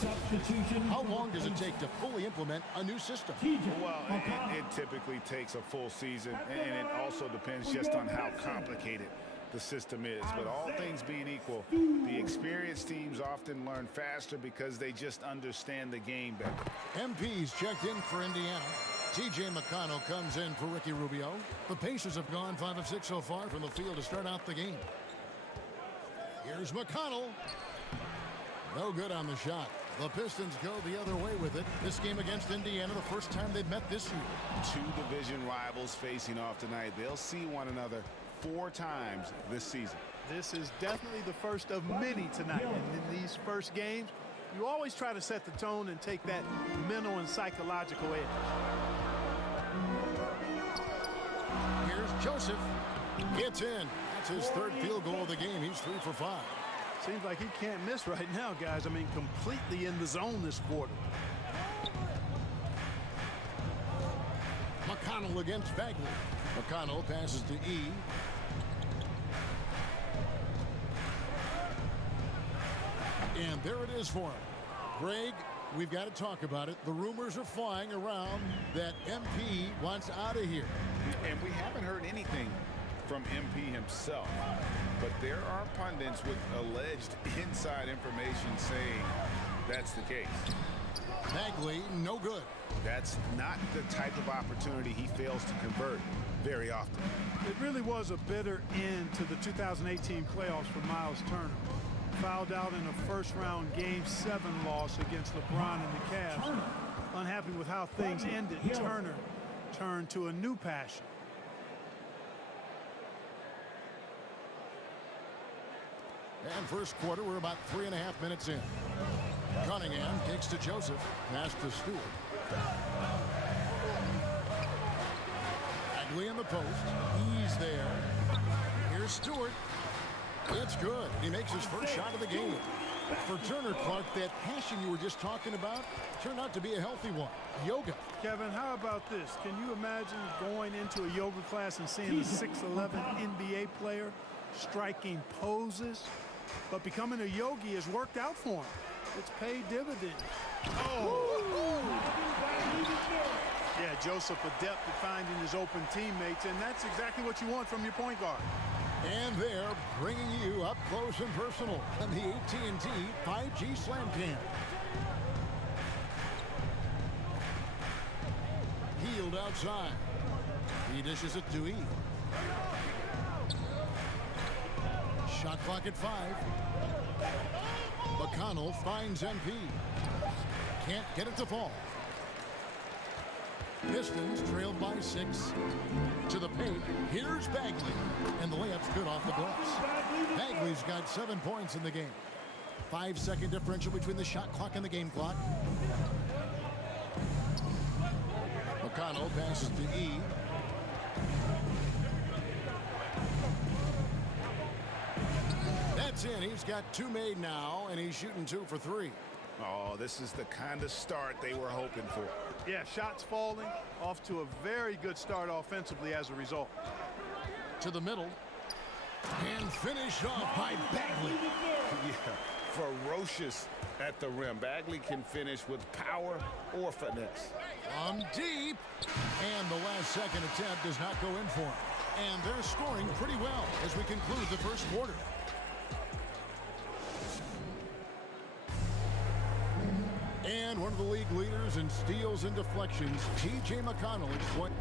Substitution. How long does it take to fully implement a new system? Well, it typically takes a full season, and it also depends just on how complicated the system is. But all things being equal, the experienced teams often learn faster because they just understand the game better. MP's checked in for Indiana. TJ McConnell comes in for Ricky Rubio. The Pacers have gone 5 of 6 so far from the field to start out the game. Here's McConnell. No good on the shot. The Pistons go the other way with it. This game against Indiana, the first time they've met this year. 2 division rivals facing off tonight. They'll see one another 4 times this season. This is definitely the first of many tonight. And in these first games, you always try to set the tone and take that mental and psychological edge. Here's Joseph. Gets in. That's his 3rd field goal of the game. He's 3 for 5. Seems like he can't miss right now, guys. I mean, completely in the zone this quarter. McConnell against Bagley. McConnell passes to E. And there it is for him. Greg, we've got to talk about it. The rumors are flying around that MP wants out of here. And we haven't heard anything from MP himself, but there are pundits with alleged inside information saying that's the case. Bagley, no good. That's not the type of opportunity he fails to convert very often. It really was a bitter end to the 2018 playoffs for Miles Turner. Fouled out in a first-round Game 7 loss against LeBron and the Cavs. Unhappy with how things ended, Turner turned to a new passion. And first quarter, we're about 3.5 minutes in. Cunningham kicks to Joseph. Pass to Stewart. Bagley in the post. He's there. Here's Stewart. It's good. He makes his first shot of the game. For Turner, Clark, that passion you were just talking about turned out to be a healthy one. Yoga. Kevin, how about this? Can you imagine going into a yoga class and seeing a 6'11" NBA player striking poses? But becoming a yogi has worked out for him. It's paid dividends. Oh! Yeah, Joseph adept at finding his open teammates, and that's exactly what you want from your point guard. And they're bringing you up close and personal on the AT&T 5G Slam Cam. Hield outside. He dishes it to E. Shot clock at 5. McConnell finds MP. Can't get it to fall. Pistons trailed by 6. To the paint, here's Bagley. And the layup's good off the glass. Bagley's got 7 points in the game. 5-second differential between the shot clock and the game clock. McConnell passes to E. That's in. He's got 2 made now, and he's shooting 2 for 3. Oh, this is the kind of start they were hoping for. Yeah, shots falling, off to a very good start offensively as a result. To the middle. And finished off by Bagley. Yeah, ferocious at the rim. Bagley can finish with power or finesse. From deep. And the last second attempt does not go in for him. And they're scoring pretty well as we conclude the first quarter. And one of the league leaders in steals and deflections, T.J. McConnell.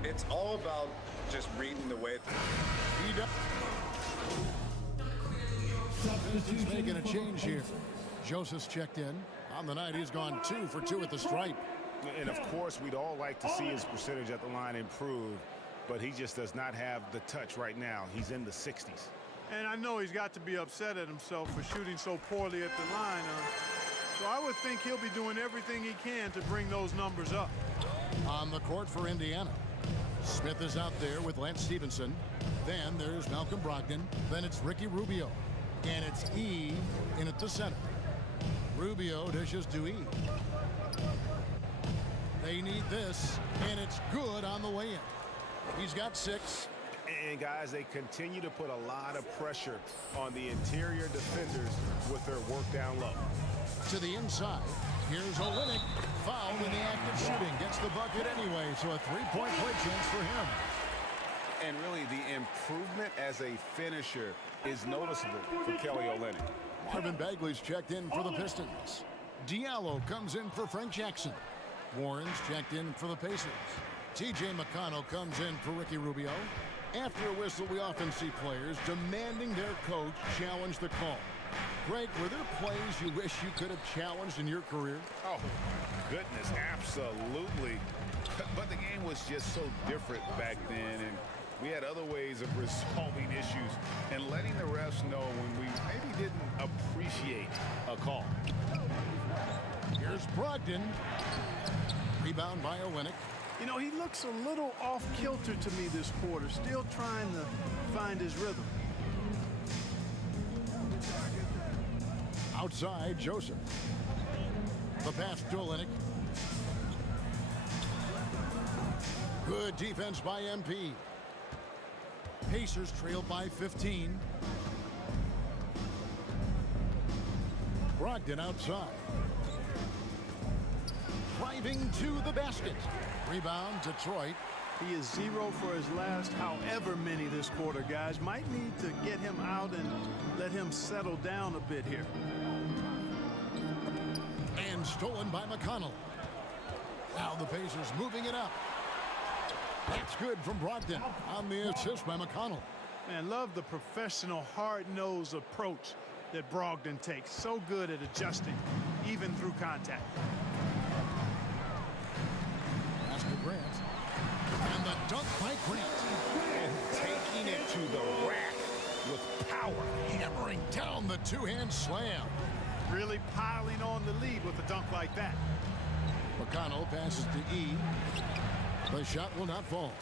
It's all about just reading the way. He does. He's making a change here. Joseph's checked in. On the night, he's gone 2 for 2 at the stripe. And of course, we'd all like to see his percentage at the line improve, but he just does not have the touch right now. He's in the 60s. And I know he's got to be upset at himself for shooting so poorly at the line. So I would think he'll be doing everything he can to bring those numbers up. On the court for Indiana, Smith is out there with Lance Stevenson. Then there's Malcolm Brogdon. Then it's Ricky Rubio. And it's E in at the center. Rubio dishes to E. They need this, and it's good on the way in. He's got 6. And guys, they continue to put a lot of pressure on the interior defenders with their work down low. To the inside, here's Olynyk. Foul in the act of shooting. Gets the bucket anyway, so a 3-point play chance for him. And really, the improvement as a finisher is noticeable for Kelly Olynyk. Marvin Bagley's checked in for the Pistons. Diallo comes in for Frank Jackson. Warren's checked in for the Pacers. T.J. McConnell comes in for Ricky Rubio. After a whistle, we often see players demanding their coach challenge the call. Greg, were there plays you wish you could have challenged in your career? Oh, goodness, absolutely. But the game was just so different back then, and we had other ways of resolving issues and letting the refs know when we maybe didn't appreciate a call. Here's Brogdon. Rebound by Olynyk. You know, he looks a little off-kilter to me this quarter, still trying to find his rhythm. Outside, Joseph. The pass to Olynyk. Good defense by MP. Pacers trail by 15. Brogdon outside. Driving to the basket. Rebound, Detroit. He is 0 for his last however many this quarter, guys. Might need to get him out and let him settle down a bit here. And stolen by McConnell. Now the Pacers moving it up. That's good from Brogdon on the assist by McConnell. Man, love the professional, hard-nosed approach that Brogdon takes. So good at adjusting, even through contact. Pass to Grant. And the dunk by Grant. And taking it to the rack with power. Hammering down the two-hand slam. Really piling on the lead with a dunk like that. McConnell passes to E. The shot will not fall.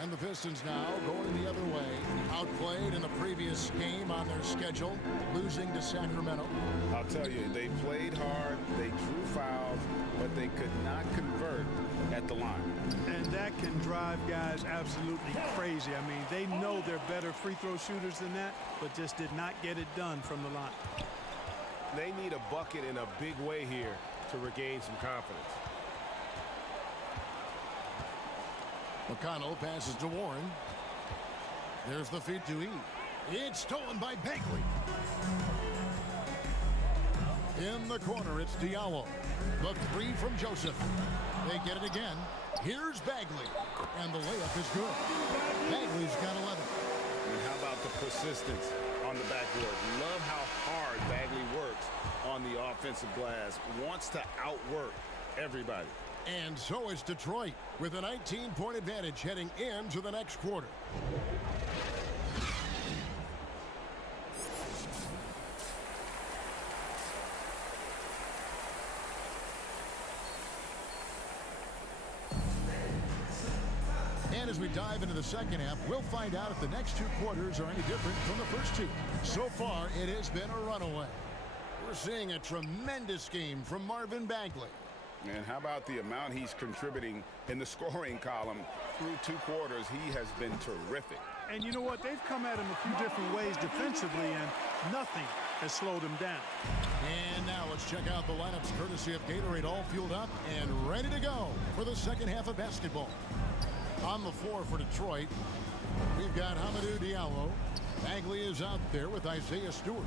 And the Pistons now going the other way. Outplayed in the previous game on their schedule, losing to Sacramento. I'll tell you, they played hard, they drew fouls, but they could not convert at the line. And that can drive guys absolutely crazy. I mean, they know they're better free throw shooters than that, but just did not get it done from the line. They need a bucket in a big way here to regain some confidence. McConnell passes to Warren. There's the feed to E. It's stolen by Bagley. In the corner, it's Diallo. The 3 from Joseph. They get it again. Here's Bagley. And the layup is good. Bagley's got 11. And how about the persistence on the backboard? Love how hard Bagley works on the offensive glass, wants to outwork everybody. And so is Detroit with a 19-point advantage heading into the next quarter. And as we dive into the second half, we'll find out if the next two quarters are any different from the first two. So far, it has been a runaway. We're seeing a tremendous game from Marvin Bagley. And how about the amount he's contributing in the scoring column through two quarters? He has been terrific. And you know what? They've come at him a few different ways defensively, and nothing has slowed him down. And now let's check out the lineups courtesy of Gatorade, all fueled up and ready to go for the second half of basketball. On the floor for Detroit, we've got Hamidou Diallo. Bagley is out there with Isaiah Stewart.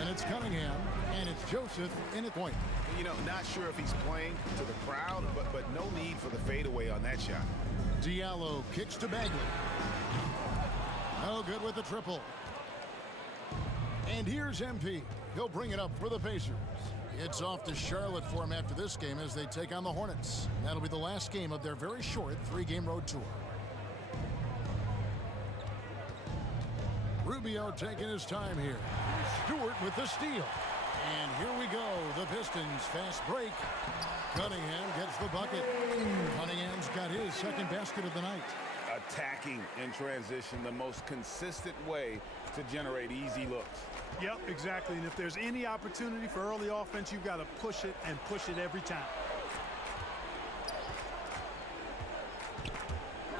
And it's Cunningham, and it's Joseph in at point. You know, not sure if he's playing to the crowd, but no need for the fadeaway on that shot. Diallo kicks to Bagley. No good with the triple. And here's MP. He'll bring it up for the Pacers. It's off to Charlotte for him after this game as they take on the Hornets. That'll be the last game of their very short 3-game road tour. Rubio taking his time here. Stewart with the steal. And here we go. The Pistons fast break. Cunningham gets the bucket. Cunningham's got his second basket of the night. Attacking in transition, the most consistent way to generate easy looks. Yep, exactly. And if there's any opportunity for early offense, you've got to push it and push it every time.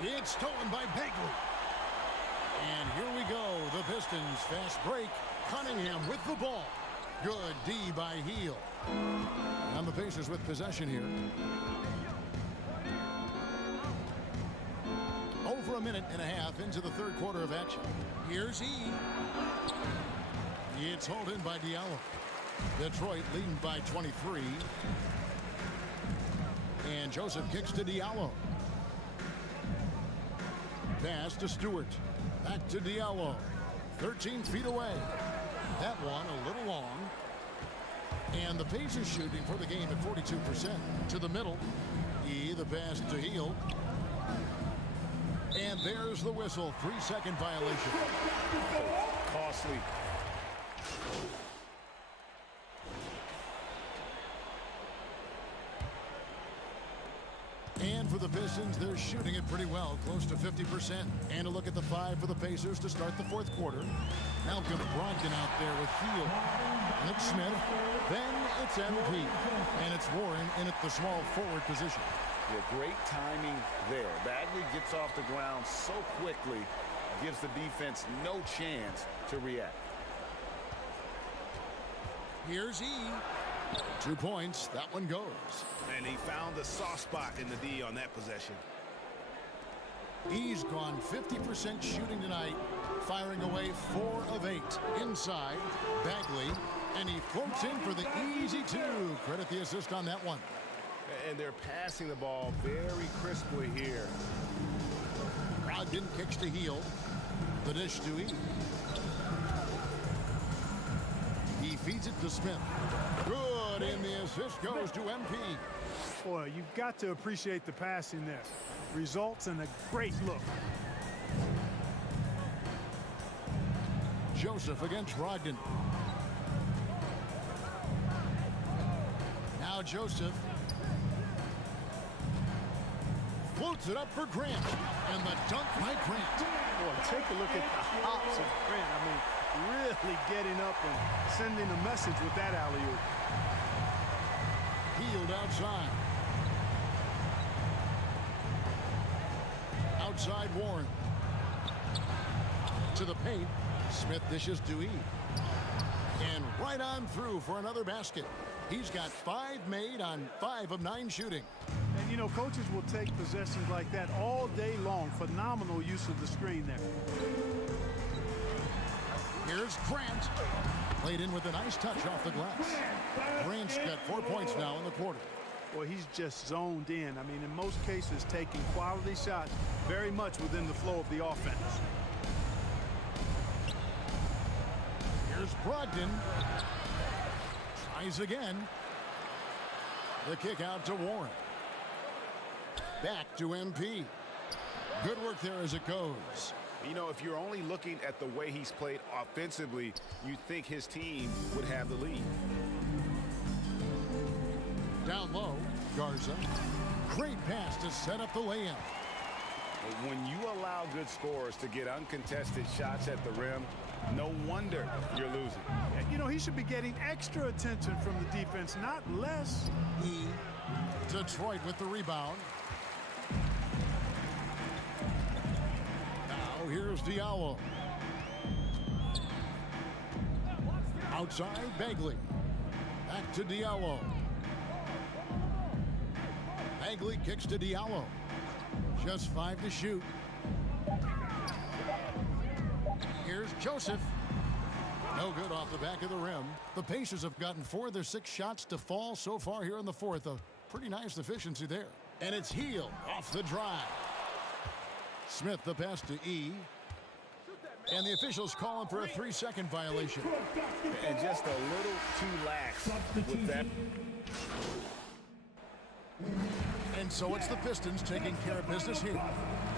It's stolen by Bagley. And here we go. The Pistons fast break. Cunningham with the ball. Good D by Heel. And the Pacers with possession here. Over a minute and a half into the third quarter of action. Here's E. It's hauled in by Diallo. Detroit leading by 23. And Joseph kicks to Diallo. Pass to Stewart. Back to Diallo. 13 feet away. That one a little long. And the Pacers shooting for the game at 42%. To the middle. E, the pass to Heel. And there's the whistle. 3-second violation. Costly. And for the Pistons, they're shooting it pretty well, close to 50%. And a look at the 5 for the Pacers to start the fourth quarter. Malcolm Brogdon out there with Heel. And it's Smith. Then it's MP. And it's Warren in at the small forward position. Yeah, great timing there. Bagley gets off the ground so quickly, gives the defense no chance to react. Here's E. 2 points. That one goes. And he found the soft spot in the D on that possession. He's gone 50% shooting tonight, firing away 4 of 8. Inside, Bagley, and he floats in for the easy 2. Credit the assist on that one. And they're passing the ball very crisply here. Brogdon kicks to Heel. The dish to E. He feeds it to Smith. Good, and the assist goes to MP. Boy, you've got to appreciate the passing there. Results in a great look. Joseph against Brogdon. Now Joseph floats it up for Grant. And the dunk by Grant. Boy, take a look at the hops of Grant. I mean, really getting up and sending a message with that alley-oop. Healed outside. Outside Warren. To the paint. Smith dishes to E. And right on through for another basket. He's got 5 made on 5 of 9 shooting. And, you know, coaches will take possessions like that all day long. Phenomenal use of the screen there. Here's Grant. Played in with a nice touch off the glass. Grant's got 4 points now in the quarter. Well, he's just zoned in. I mean, in most cases, taking quality shots very much within the flow of the offense. Here's Brogdon. Tries again. The kick out to Warren. Back to MP. Good work there as it goes. You know, if you're only looking at the way he's played offensively, you'd think his team would have the lead. Down low, Garza. Great pass to set up the lay-in. When you allow good scorers to get uncontested shots at the rim, no wonder you're losing. You know, he should be getting extra attention from the defense, not less. Detroit with the rebound. Now here's Diallo. Outside, Bagley. Back to Diallo. Bagley kicks to Diallo. Just 5 to shoot. Here's Joseph. No good off the back of the rim. The Pacers have gotten 4 of their 6 shots to fall so far here in the fourth. A pretty nice efficiency there. And it's Hield off the drive. Smith the pass to E. And the officials call him for a 3-second violation. And just a little too lax with that. And so it's the Pistons taking care of business here.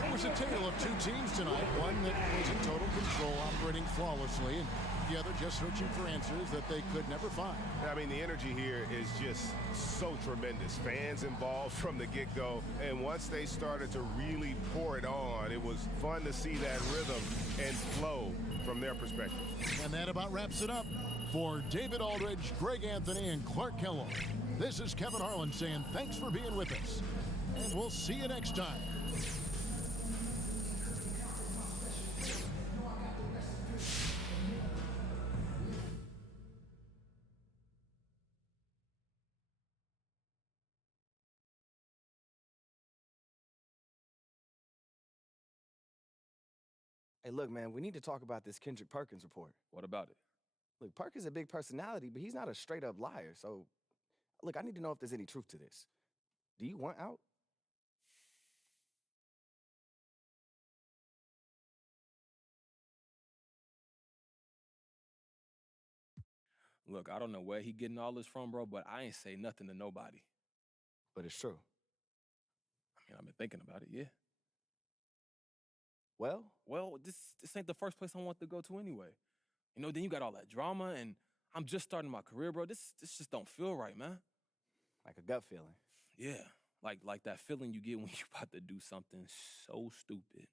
It was a tale of 2 teams tonight. One that was in total control, operating flawlessly, and the other just searching for answers that they could never find. I mean, the energy here is just so tremendous. Fans involved from the get-go, and once they started to really pour it on, it was fun to see that rhythm and flow from their perspective. And that about wraps it up. For David Aldridge, Greg Anthony, and Clark Kellogg, this is Kevin Harlan saying thanks for being with us, and we'll see you next time. Hey, look, man, we need to talk about this Kendrick Perkins report. What about it? Look, Perkins is a big personality, but he's not a straight-up liar. So, look, I need to know if there's any truth to this. Do you want out? Look, I don't know where he getting all this from, bro, but I ain't say nothing to nobody. But it's true. I mean, I've been thinking about it, yeah. Well, this ain't the first place I want to go to anyway. You know, then you got all that drama, and I'm just starting my career, bro. This just don't feel right, man. Like a gut feeling. Yeah, like that feeling you get when you're about to do something so stupid.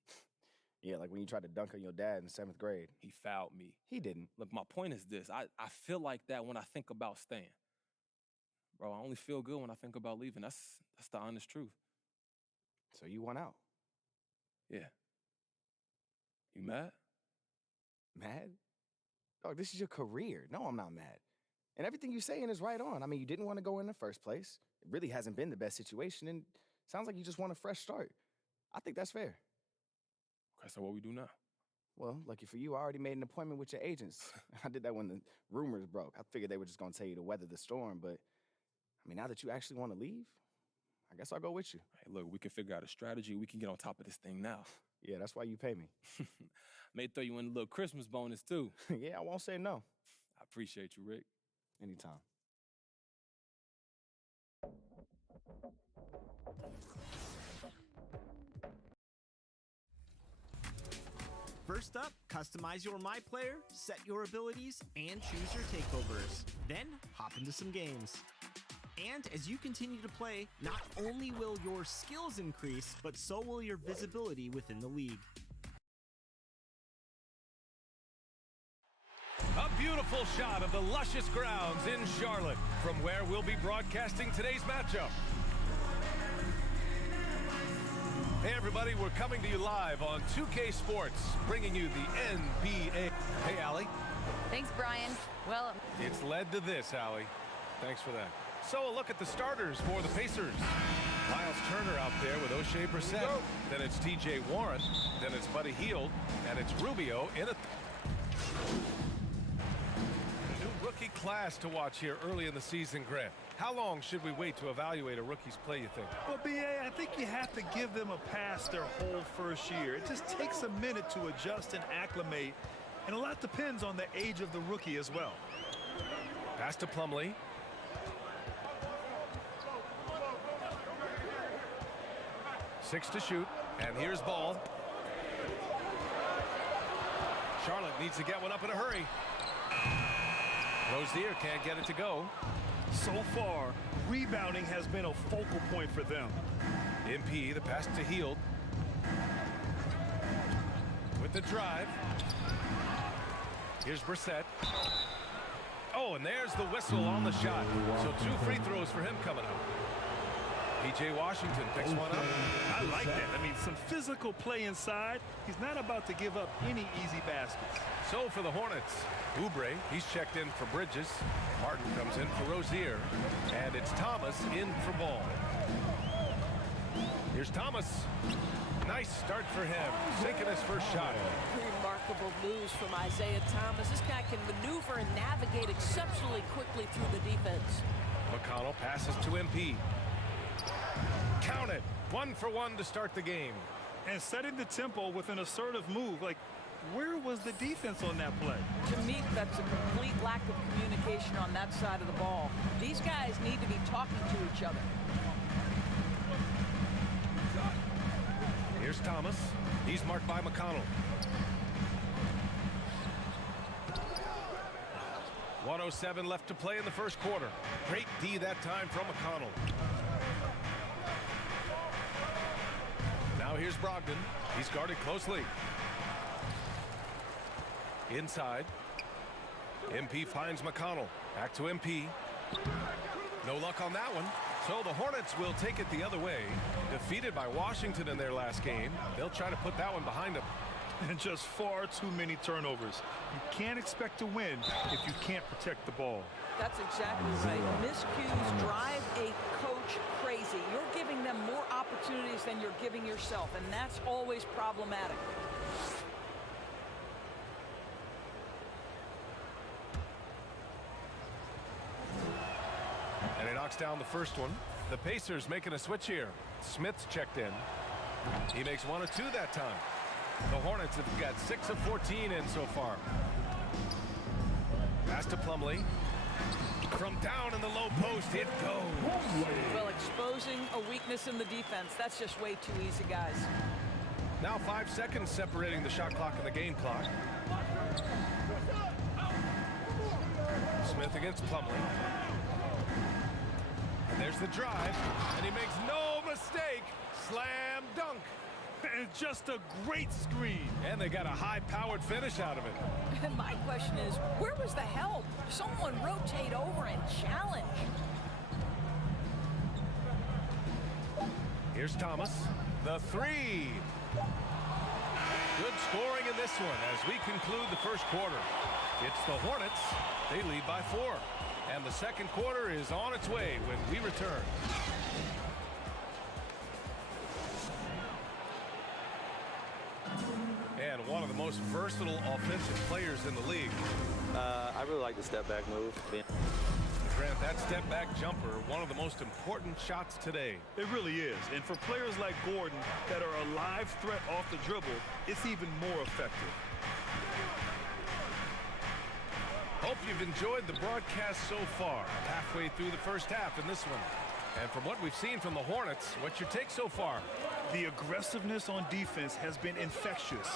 Yeah, like when you tried to dunk on your dad in 7th grade. He fouled me. He didn't. Look, my point is this. I feel like that when I think about staying. Bro, I only feel good when I think about leaving. That's the honest truth. So you want out? Yeah. You mad? Mad? Dog, this is your career. No, I'm not mad. And everything you're saying is right on. I mean, you didn't want to go in the first place. It really hasn't been the best situation, and it sounds like you just want a fresh start. I think that's fair. Okay, so what we do now? Well, lucky for you, I already made an appointment with your agents. I did that when the rumors broke. I figured they were just going to tell you to weather the storm, but, I mean, now that you actually want to leave, I guess I'll go with you. Hey, look, we can figure out a strategy. We can get on top of this thing now. Yeah, that's why you pay me. May throw you in a little Christmas bonus, too. Yeah, I won't say no. I appreciate you, Rick. Anytime. First up, customize your My Player, set your abilities, and choose your takeovers. Then, hop into some games. And as you continue to play, not only will your skills increase, but so will your visibility within the league. A beautiful shot of the luscious grounds in Charlotte, from where we'll be broadcasting today's matchup. Hey everybody, we're coming to you live on 2K Sports, bringing you the NBA. Hey, Allie. Thanks, Brian. Well, It's led to this, Allie. Thanks for that. So a look at the starters for the Pacers. Miles Turner out there with O'Shea Brissett. Then it's TJ Warren. Then it's Buddy Hield. And it's Rubio in a new rookie class to watch here early in the season, Grant. How long should we wait to evaluate a rookie's play, you think? Well, B.A., I think you have to give them a pass their whole first year. It just takes a minute to adjust and acclimate, and a lot depends on the age of the rookie as well. Pass to Plumlee. 6 to shoot, and here's ball. Charlotte needs to get one up in a hurry. Rozier can't get it to go. So far, rebounding has been a focal point for them. MP, the pass to Hield. With the drive. Here's Brissett. Oh, and there's the whistle on the shot. So 2 free throws for him coming up. P.J. Washington picks one up. I like that. I mean, some physical play inside. He's not about to give up any easy baskets. So for the Hornets, Oubre, he's checked in for Bridges. Martin comes in for Rozier. And it's Thomas in for Ball. Here's Thomas. Nice start for him, sinking his first shot. Remarkable moves from Isaiah Thomas. This guy can maneuver and navigate exceptionally quickly through the defense. McConnell passes to MP. Count it. 1 for 1 to start the game. And setting the tempo with an assertive move. Like, where was the defense on that play? To me, that's a complete lack of communication on that side of the ball. These guys need to be talking to each other. Here's Thomas. He's marked by McConnell. 1:07 left to play in the first quarter. Great D that time from McConnell. Now here's Brogdon. He's guarded closely. Inside. MP finds McConnell. Back to MP. No luck on that one. So the Hornets will take it the other way. Defeated by Washington in their last game. They'll try to put that one behind them. And just far too many turnovers. You can't expect to win if you can't protect the ball. That's exactly right. Miscues drive a coach crazy. You're giving them more opportunities than you're giving yourself, and that's always problematic. And he knocks down the first one. The Pacers making a switch here. Smith's checked in. He makes 1 of 2 that time. The Hornets have got 6 of 14 in so far. Pass to Plumlee. From down in the low post, it goes. Well, exposing a weakness in the defense, that's just way too easy, guys. Now 5 seconds separating the shot clock and the game clock. Smith against Plumlee. And there's the drive, and he makes no mistake. Slam dunk. And just a great screen. And they got a high-powered finish out of it. And my question is, where was the help? Someone rotate over and challenge. Here's Thomas. The 3. Good scoring in this one as we conclude the first quarter. It's the Hornets. They lead by 4. And the second quarter is on its way when we return. And one of the most versatile offensive players in the league. I really like the step-back move. Grant, that step-back jumper, one of the most important shots today. It really is. And for players like Gordon that are a live threat off the dribble, it's even more effective. Hope you've enjoyed the broadcast so far. Halfway through the first half in this one. And from what we've seen from the Hornets, what's your take so far? The aggressiveness on defense has been infectious.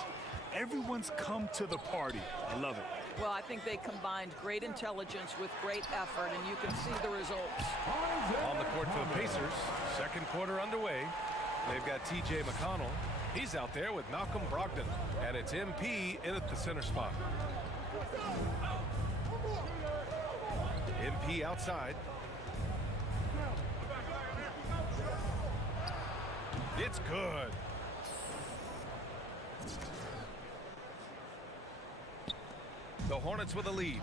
Everyone's come to the party. I love it. Well, I think they combined great intelligence with great effort, and you can see the results. On the court for the Pacers, second quarter underway. They've got T.J. McConnell. He's out there with Malcolm Brogdon, and it's MP in at the center spot. MP outside. It's good. The Hornets with a lead.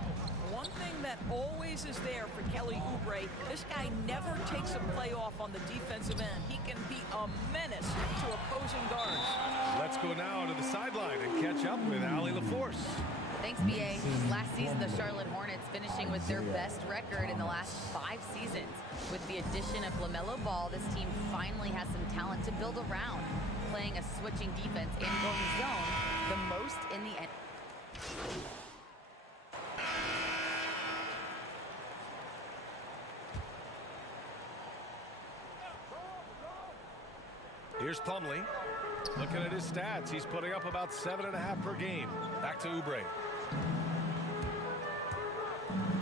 One thing that always is there for Kelly Oubre, this guy never takes a play off on the defensive end. He can be a menace to opposing guards. Let's go now to the sideline and catch up with Allie LaForce. Thanks, B.A. Last season, the Charlotte Hornets finishing with their best record in the last 5 seasons. With the addition of LaMelo Ball, this team finally has some talent to build around, playing a switching defense and going zone, the most in the end. Here's Plumlee. Looking at his stats, he's putting up about 7.5 per game. Back to Oubre.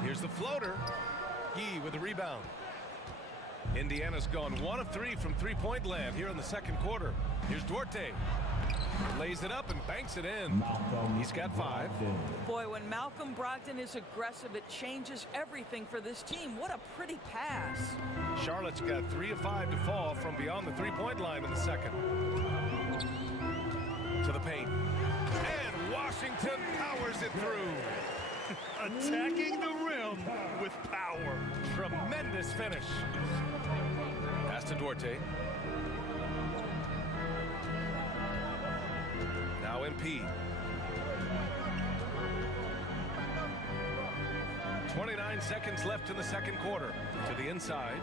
Here's the floater. Yee with the rebound. Indiana's gone 1 of 3 from three-point land here in the second quarter. Here's Duarte. Lays it up and banks it in. He's got 5. Boy, when Malcolm Brogdon is aggressive, it changes everything for this team. What a pretty pass. Charlotte's got 3 of 5 to fall from beyond the three-point line in the second. To the paint. And Washington powers it through. Attacking the rim with power. Tremendous finish. Pass to Duarte. Now MP. 29 seconds left in the second quarter. To the inside.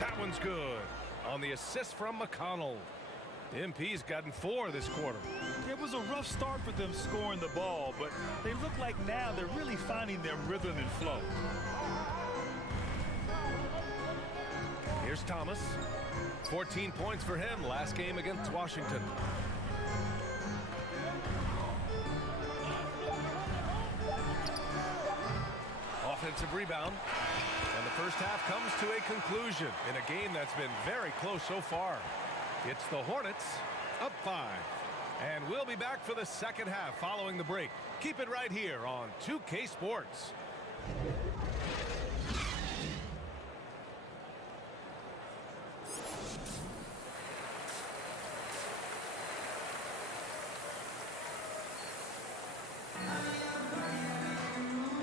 That one's good. On the assist from McConnell. MP's gotten 4 this quarter. It was a rough start for them scoring the ball, but they look like now they're really finding their rhythm and flow. Here's Thomas. 14 points for him last game against Washington. Offensive rebound. And the first half comes to a conclusion in a game that's been very close so far. It's the Hornets up 5. And we'll be back for the second half following the break. Keep it right here on 2K Sports.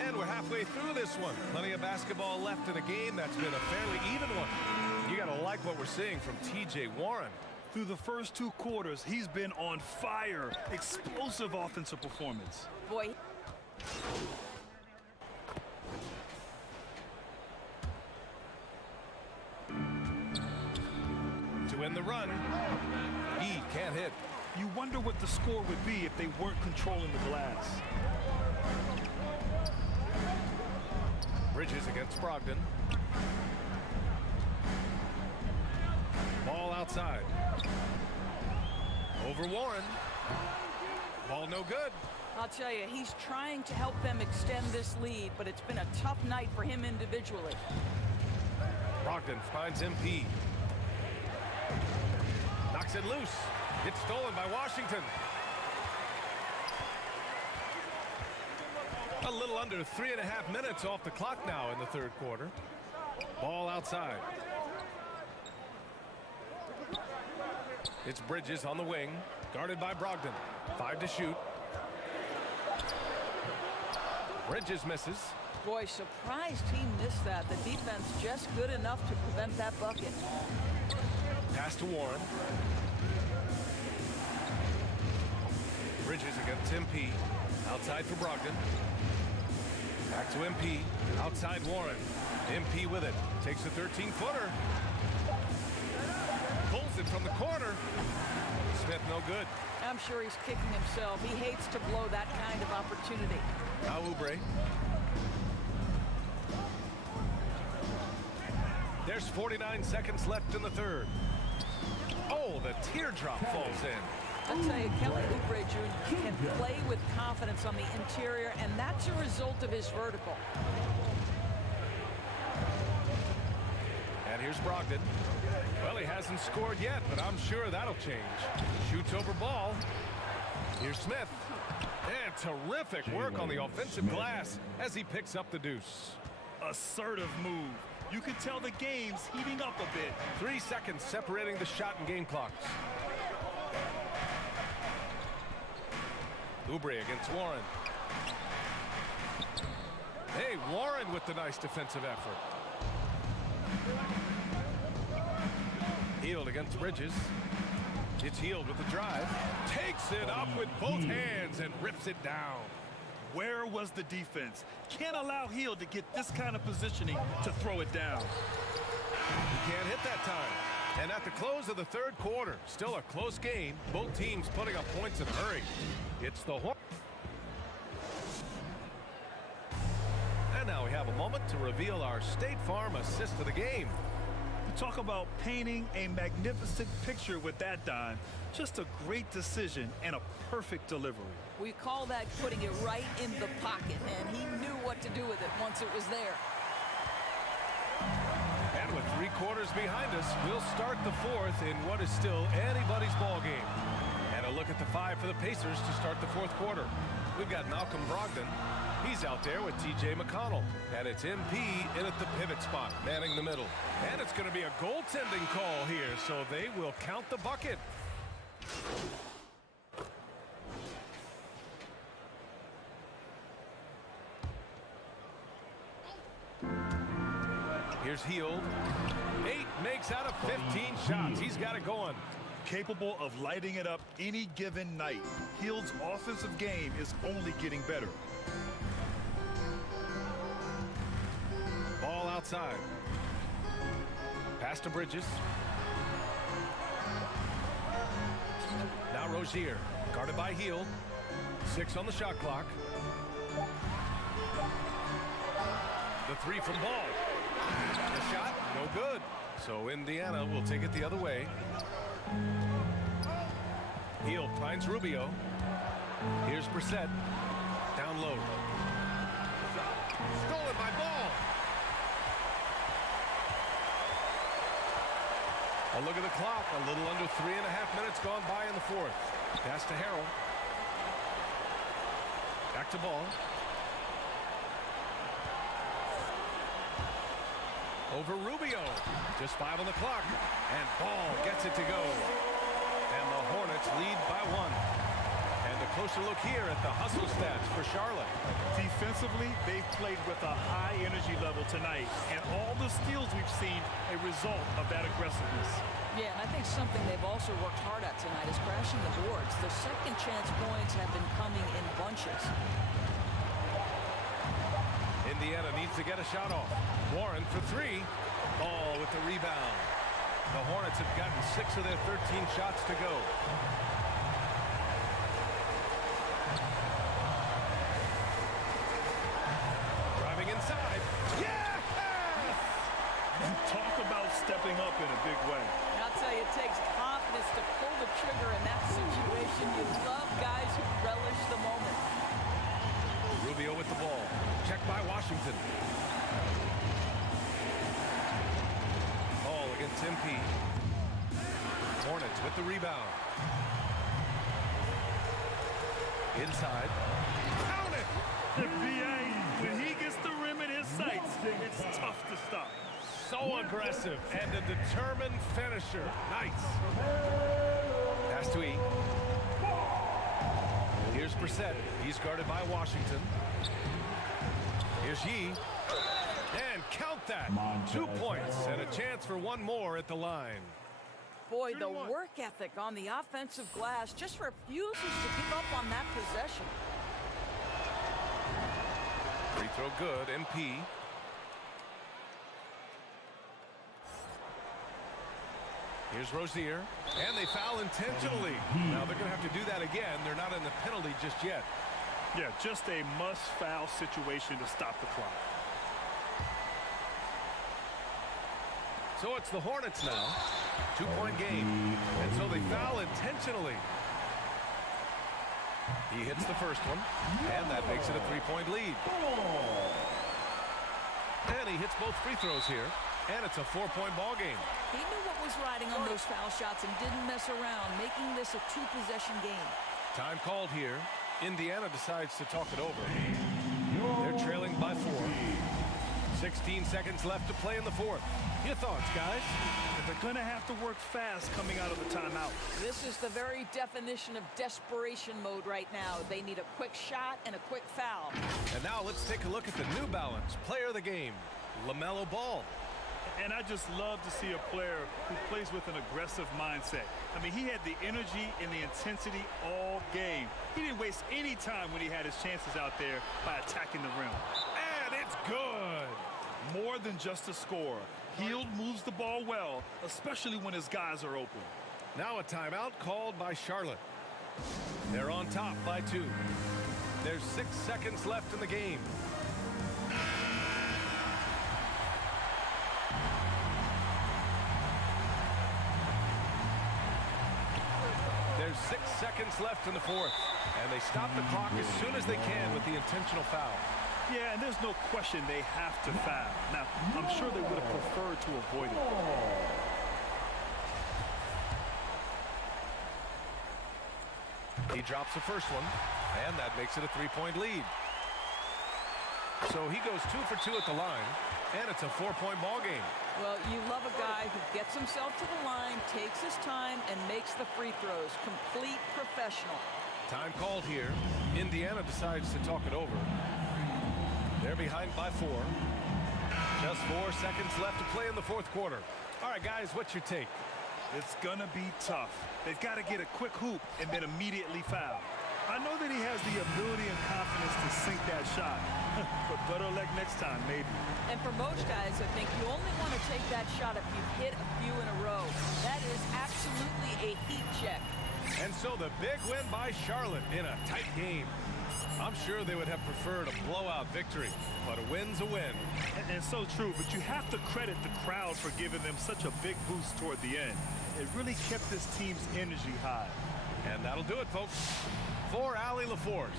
And we're halfway through this one. Plenty of basketball left in a game that's been a fairly even one. You got to like what we're seeing from TJ Warren. Through the first 2 quarters, he's been on fire. Explosive offensive performance. Boy. To end the run. E can't hit. You wonder what the score would be if they weren't controlling the glass. Bridges against Brogdon. Ball outside. Over Warren. Ball no good. I'll tell you, he's trying to help them extend this lead, but it's been a tough night for him individually. Brogdon finds MP. Knocks it loose. It's stolen by Washington. A little under 3.5 minutes off the clock now in the third quarter. Ball outside. It's Bridges on the wing, guarded by Brogdon. 5 to shoot. Bridges misses. Boy, surprised he missed that. The defense just good enough to prevent that bucket. Pass to Warren. Bridges against MP. Outside for Brogdon. Back to MP. Outside Warren. MP with it. Takes a 13-footer. Pulls it from the corner. Smith no good. I'm sure he's kicking himself. He hates to blow that kind of opportunity. Now Oubre. There's 49 seconds left in the third. Oh, the teardrop falls in. I'll tell you, Kelly Oubre Jr. can play with confidence on the interior, and that's a result of his vertical. And here's Brogdon. Well, he hasn't scored yet, but I'm sure that'll change. Shoots over ball. Here's Smith. And terrific work on the offensive glass as he picks up the deuce. Assertive move. You can tell the game's heating up a bit. 3 seconds separating the shot and game clocks. Oubre against Warren. Hey, Warren with the nice defensive effort. Hield against Bridges. It's Hield with the drive. Takes it up with both hands and rips it down. Where was the defense? Can't allow Hield to get this kind of positioning to throw it down. He can't hit that time. And at the close of the third quarter, still a close game. Both teams putting up points in a hurry. It's the Hornets. And now we have a moment to reveal our State Farm assist of the game. The Talk about painting a magnificent picture with that dime. Just a great decision and a perfect delivery. We call that putting it right in the pocket, and he knew what to do with it once it was there. And with 3 quarters behind us, we'll start the 4th in what is still anybody's ball game. And a look at the 5 for the Pacers to start the 4th quarter. We've got Malcolm Brogdon. He's out there with TJ McConnell. And it's MP in at the pivot spot, manning the middle. And it's going to be a goaltending call here, so they will count the bucket. Here's Hield. 8 makes out of 15 shots. He's got it going. Capable of lighting it up any given night. Hield's offensive game is only getting better. Ball outside. Pass to Bridges. Now Rozier, guarded by Hield. 6 on the shot clock. The 3 from Ball. The shot, no good. So Indiana will take it the other way. Hield finds Rubio. Here's Brissett. Down low. Stolen by Ball. A look at the clock. A little under 3.5 minutes gone by in the 4th. Pass to Harrell. Back to Ball. Over Rubio. Just 5 on the clock. And Ball gets it to go. And the Hornets lead by 1. And a closer look here at the hustle stats for Charlotte. Defensively, they've played with a high energy level tonight. And all the steals we've seen a result of that aggressiveness. Yeah, and I think something they've also worked hard at tonight is crashing the boards. The second chance points have been coming in bunches. Indiana needs to get a shot off. Warren for 3. Ball with the rebound. The Hornets have gotten 6 of their 13 shots to go. Driving inside. Yes! And talk about stepping up in a big way. And I'll tell you, it takes confidence to pull the trigger in that situation. You love guys who relish the moment. Rubio with the ball. Checked by Washington. Ball against MP. Hornets with the rebound. Inside. Count it! The BA, when he gets the rim in his sights, it's tough to stop. So aggressive and a determined finisher. Nice. Pass to E. Here's Brissett. He's guarded by Washington. Here's Yee. And count that. 2 points and a chance for 1 more at the line. Boy, the work ethic on the offensive glass just refuses to give up on that possession. Free throw good. MP. Here's Rozier. And they foul intentionally. Now they're going to have to do that again. They're not in the penalty just yet. Yeah, just a must-foul situation to stop the clock. So it's the Hornets now. 2-point game. And so they foul intentionally. He hits the first one. And that makes it a 3-point lead. And he hits both free throws here. And it's a 4-point ball game. He knew what was riding on those foul shots and didn't mess around, making this a 2-possession game. Time called here. Indiana decides to talk it over. They're trailing by 4. 16 seconds left to play in the 4th. Your thoughts, guys? They're going to have to work fast coming out of the timeout. This is the very definition of desperation mode right now. They need a quick shot and a quick foul. And now let's take a look at the New Balance player of the game, LaMelo Ball. And I just love to see a player who plays with an aggressive mindset. I mean, he had the energy and the intensity all game. He didn't waste any time when he had his chances out there by attacking the rim. And it's good. More than just a score. Hield moves the ball well, especially when his guys are open. Now a timeout called by Charlotte. They're on top by 2. There's 6 seconds left in the game. 6 seconds left in the fourth. And they stop the clock as soon as they can with the intentional foul. Yeah, and there's no question they have to foul. Now, I'm sure they would have preferred to avoid it. He drops the first one, and that makes it a 3-point lead. So he goes 2 for 2 at the line, and it's a 4-point ball game. Well, you love a guy who gets himself to the line, takes his time, and makes the free throws. Complete professional. Time called here. Indiana decides to talk it over. They're behind by 4. Just 4 seconds left to play in the fourth quarter. All right, guys, what's your take? It's going to be tough. They've got to get a quick hoop and then immediately foul. I know that he has the ability and confidence to sink that shot, but better luck next time, maybe. And for most guys, I think you only want to take that shot if you've hit a few in a row. That is absolutely a heat check. And so the big win by Charlotte in a tight game. I'm sure they would have preferred a blowout victory, but a win's a win. And so true, but you have to credit the crowd for giving them such a big boost toward the end. It really kept this team's energy high. And that'll do it, folks. For Allie LaForce.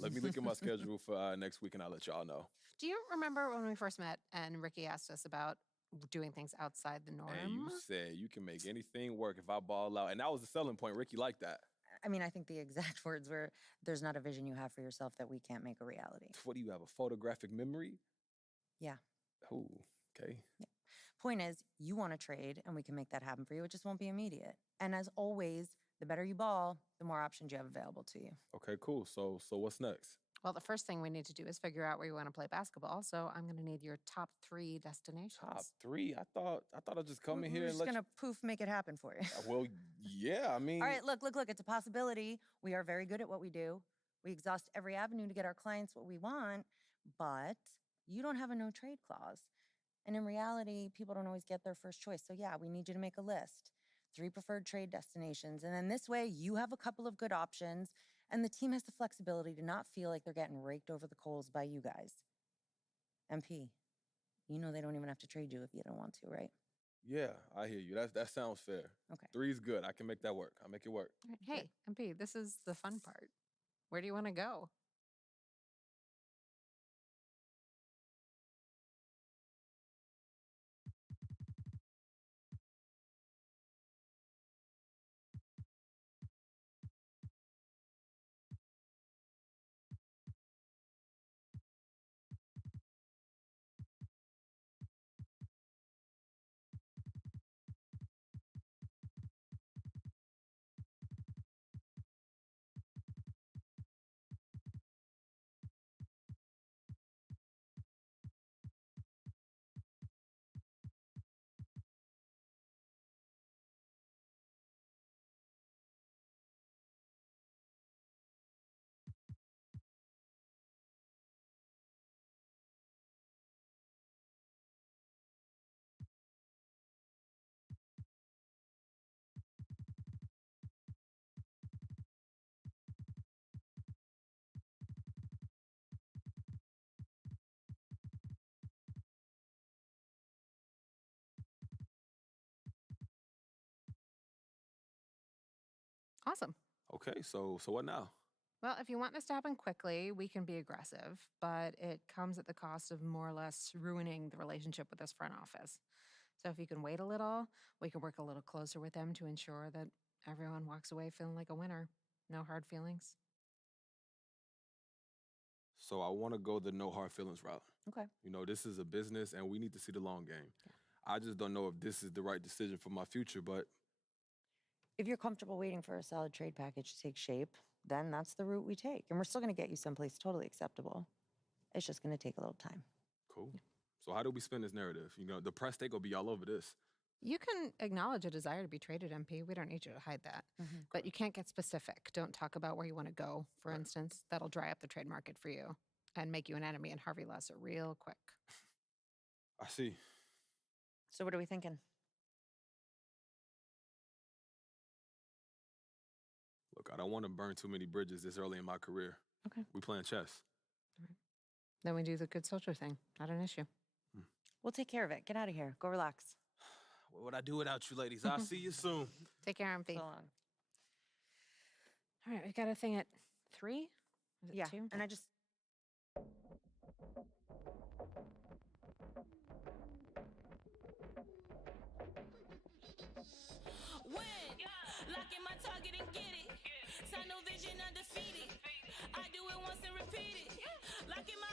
Let me look at my schedule for next week, and I'll let y'all know. Do you remember when we first met and Ricky asked us about doing things outside the norm? And you said you can make anything work if I ball out. And that was the selling point. Ricky liked that. I mean, I think the exact words were, there's not a vision you have for yourself that we can't make a reality. What do you have, a photographic memory? Yeah. Oh, okay. Yeah. Point is, you want to trade, and we can make that happen for you. It just won't be immediate. And as always, the better you ball, the more options you have available to you. Okay, cool. So what's next? Well, the first thing we need to do is figure out where you want to play basketball. So I'm going to need your top 3 destinations. Top 3? I thought I'd just come in here We're and just going to poof make it happen for you. Well, yeah, I mean. All right, look. It's a possibility. We are very good at what we do. We exhaust every avenue to get our clients what we want, but you don't have a no trade clause. And in reality, people don't always get their first choice. So yeah, we need you to make a list. 3 preferred trade destinations. And then this way, you have a couple of good options, and the team has the flexibility to not feel like they're getting raked over the coals by you guys. MP, you know they don't even have to trade you if you don't want to, right? Yeah, I hear you. That sounds fair. Okay. 3 is good. I can make that work. I'll make it work. Hey, MP, this is the fun part. Where do you want to go? Awesome. Okay, so what now? Well, if you want this to happen quickly, we can be aggressive, but it comes at the cost of more or less ruining the relationship with this front office. So if you can wait a little, we can work a little closer with them to ensure that everyone walks away feeling like a winner. No hard feelings. So I want to go the no hard feelings route. Okay. You know, this is a business and we need to see the long game. I just don't know if this is the right decision for my future, but If you're comfortable waiting for a solid trade package to take shape, then that's the route we take. And we're still going to get you someplace totally acceptable. It's just going to take a little time. cool. So how do we spin this narrative? You know, the press, they gonna be all over this. You can acknowledge a desire to be traded, MP. We don't need you to hide that. But you can't get specific. Don't talk about where you want to go, for instance. That'll dry up the trade market for you and make you an enemy in Harvey Lesser real quick. I see. So what are we thinking? Look, I don't want to burn too many bridges this early in my career. Okay. We playing chess. Then we do the good soldier thing. Not an issue. We'll take care of it. Get out of here. Go relax. What would I do without you ladies? I'll see you soon. Take care, MP. So long. All right, we got a thing at 3? Is it Yeah, 2? and I just... Win, lock in my target and get it. Sign no vision undefeated. I do it once and repeat it. Lock in my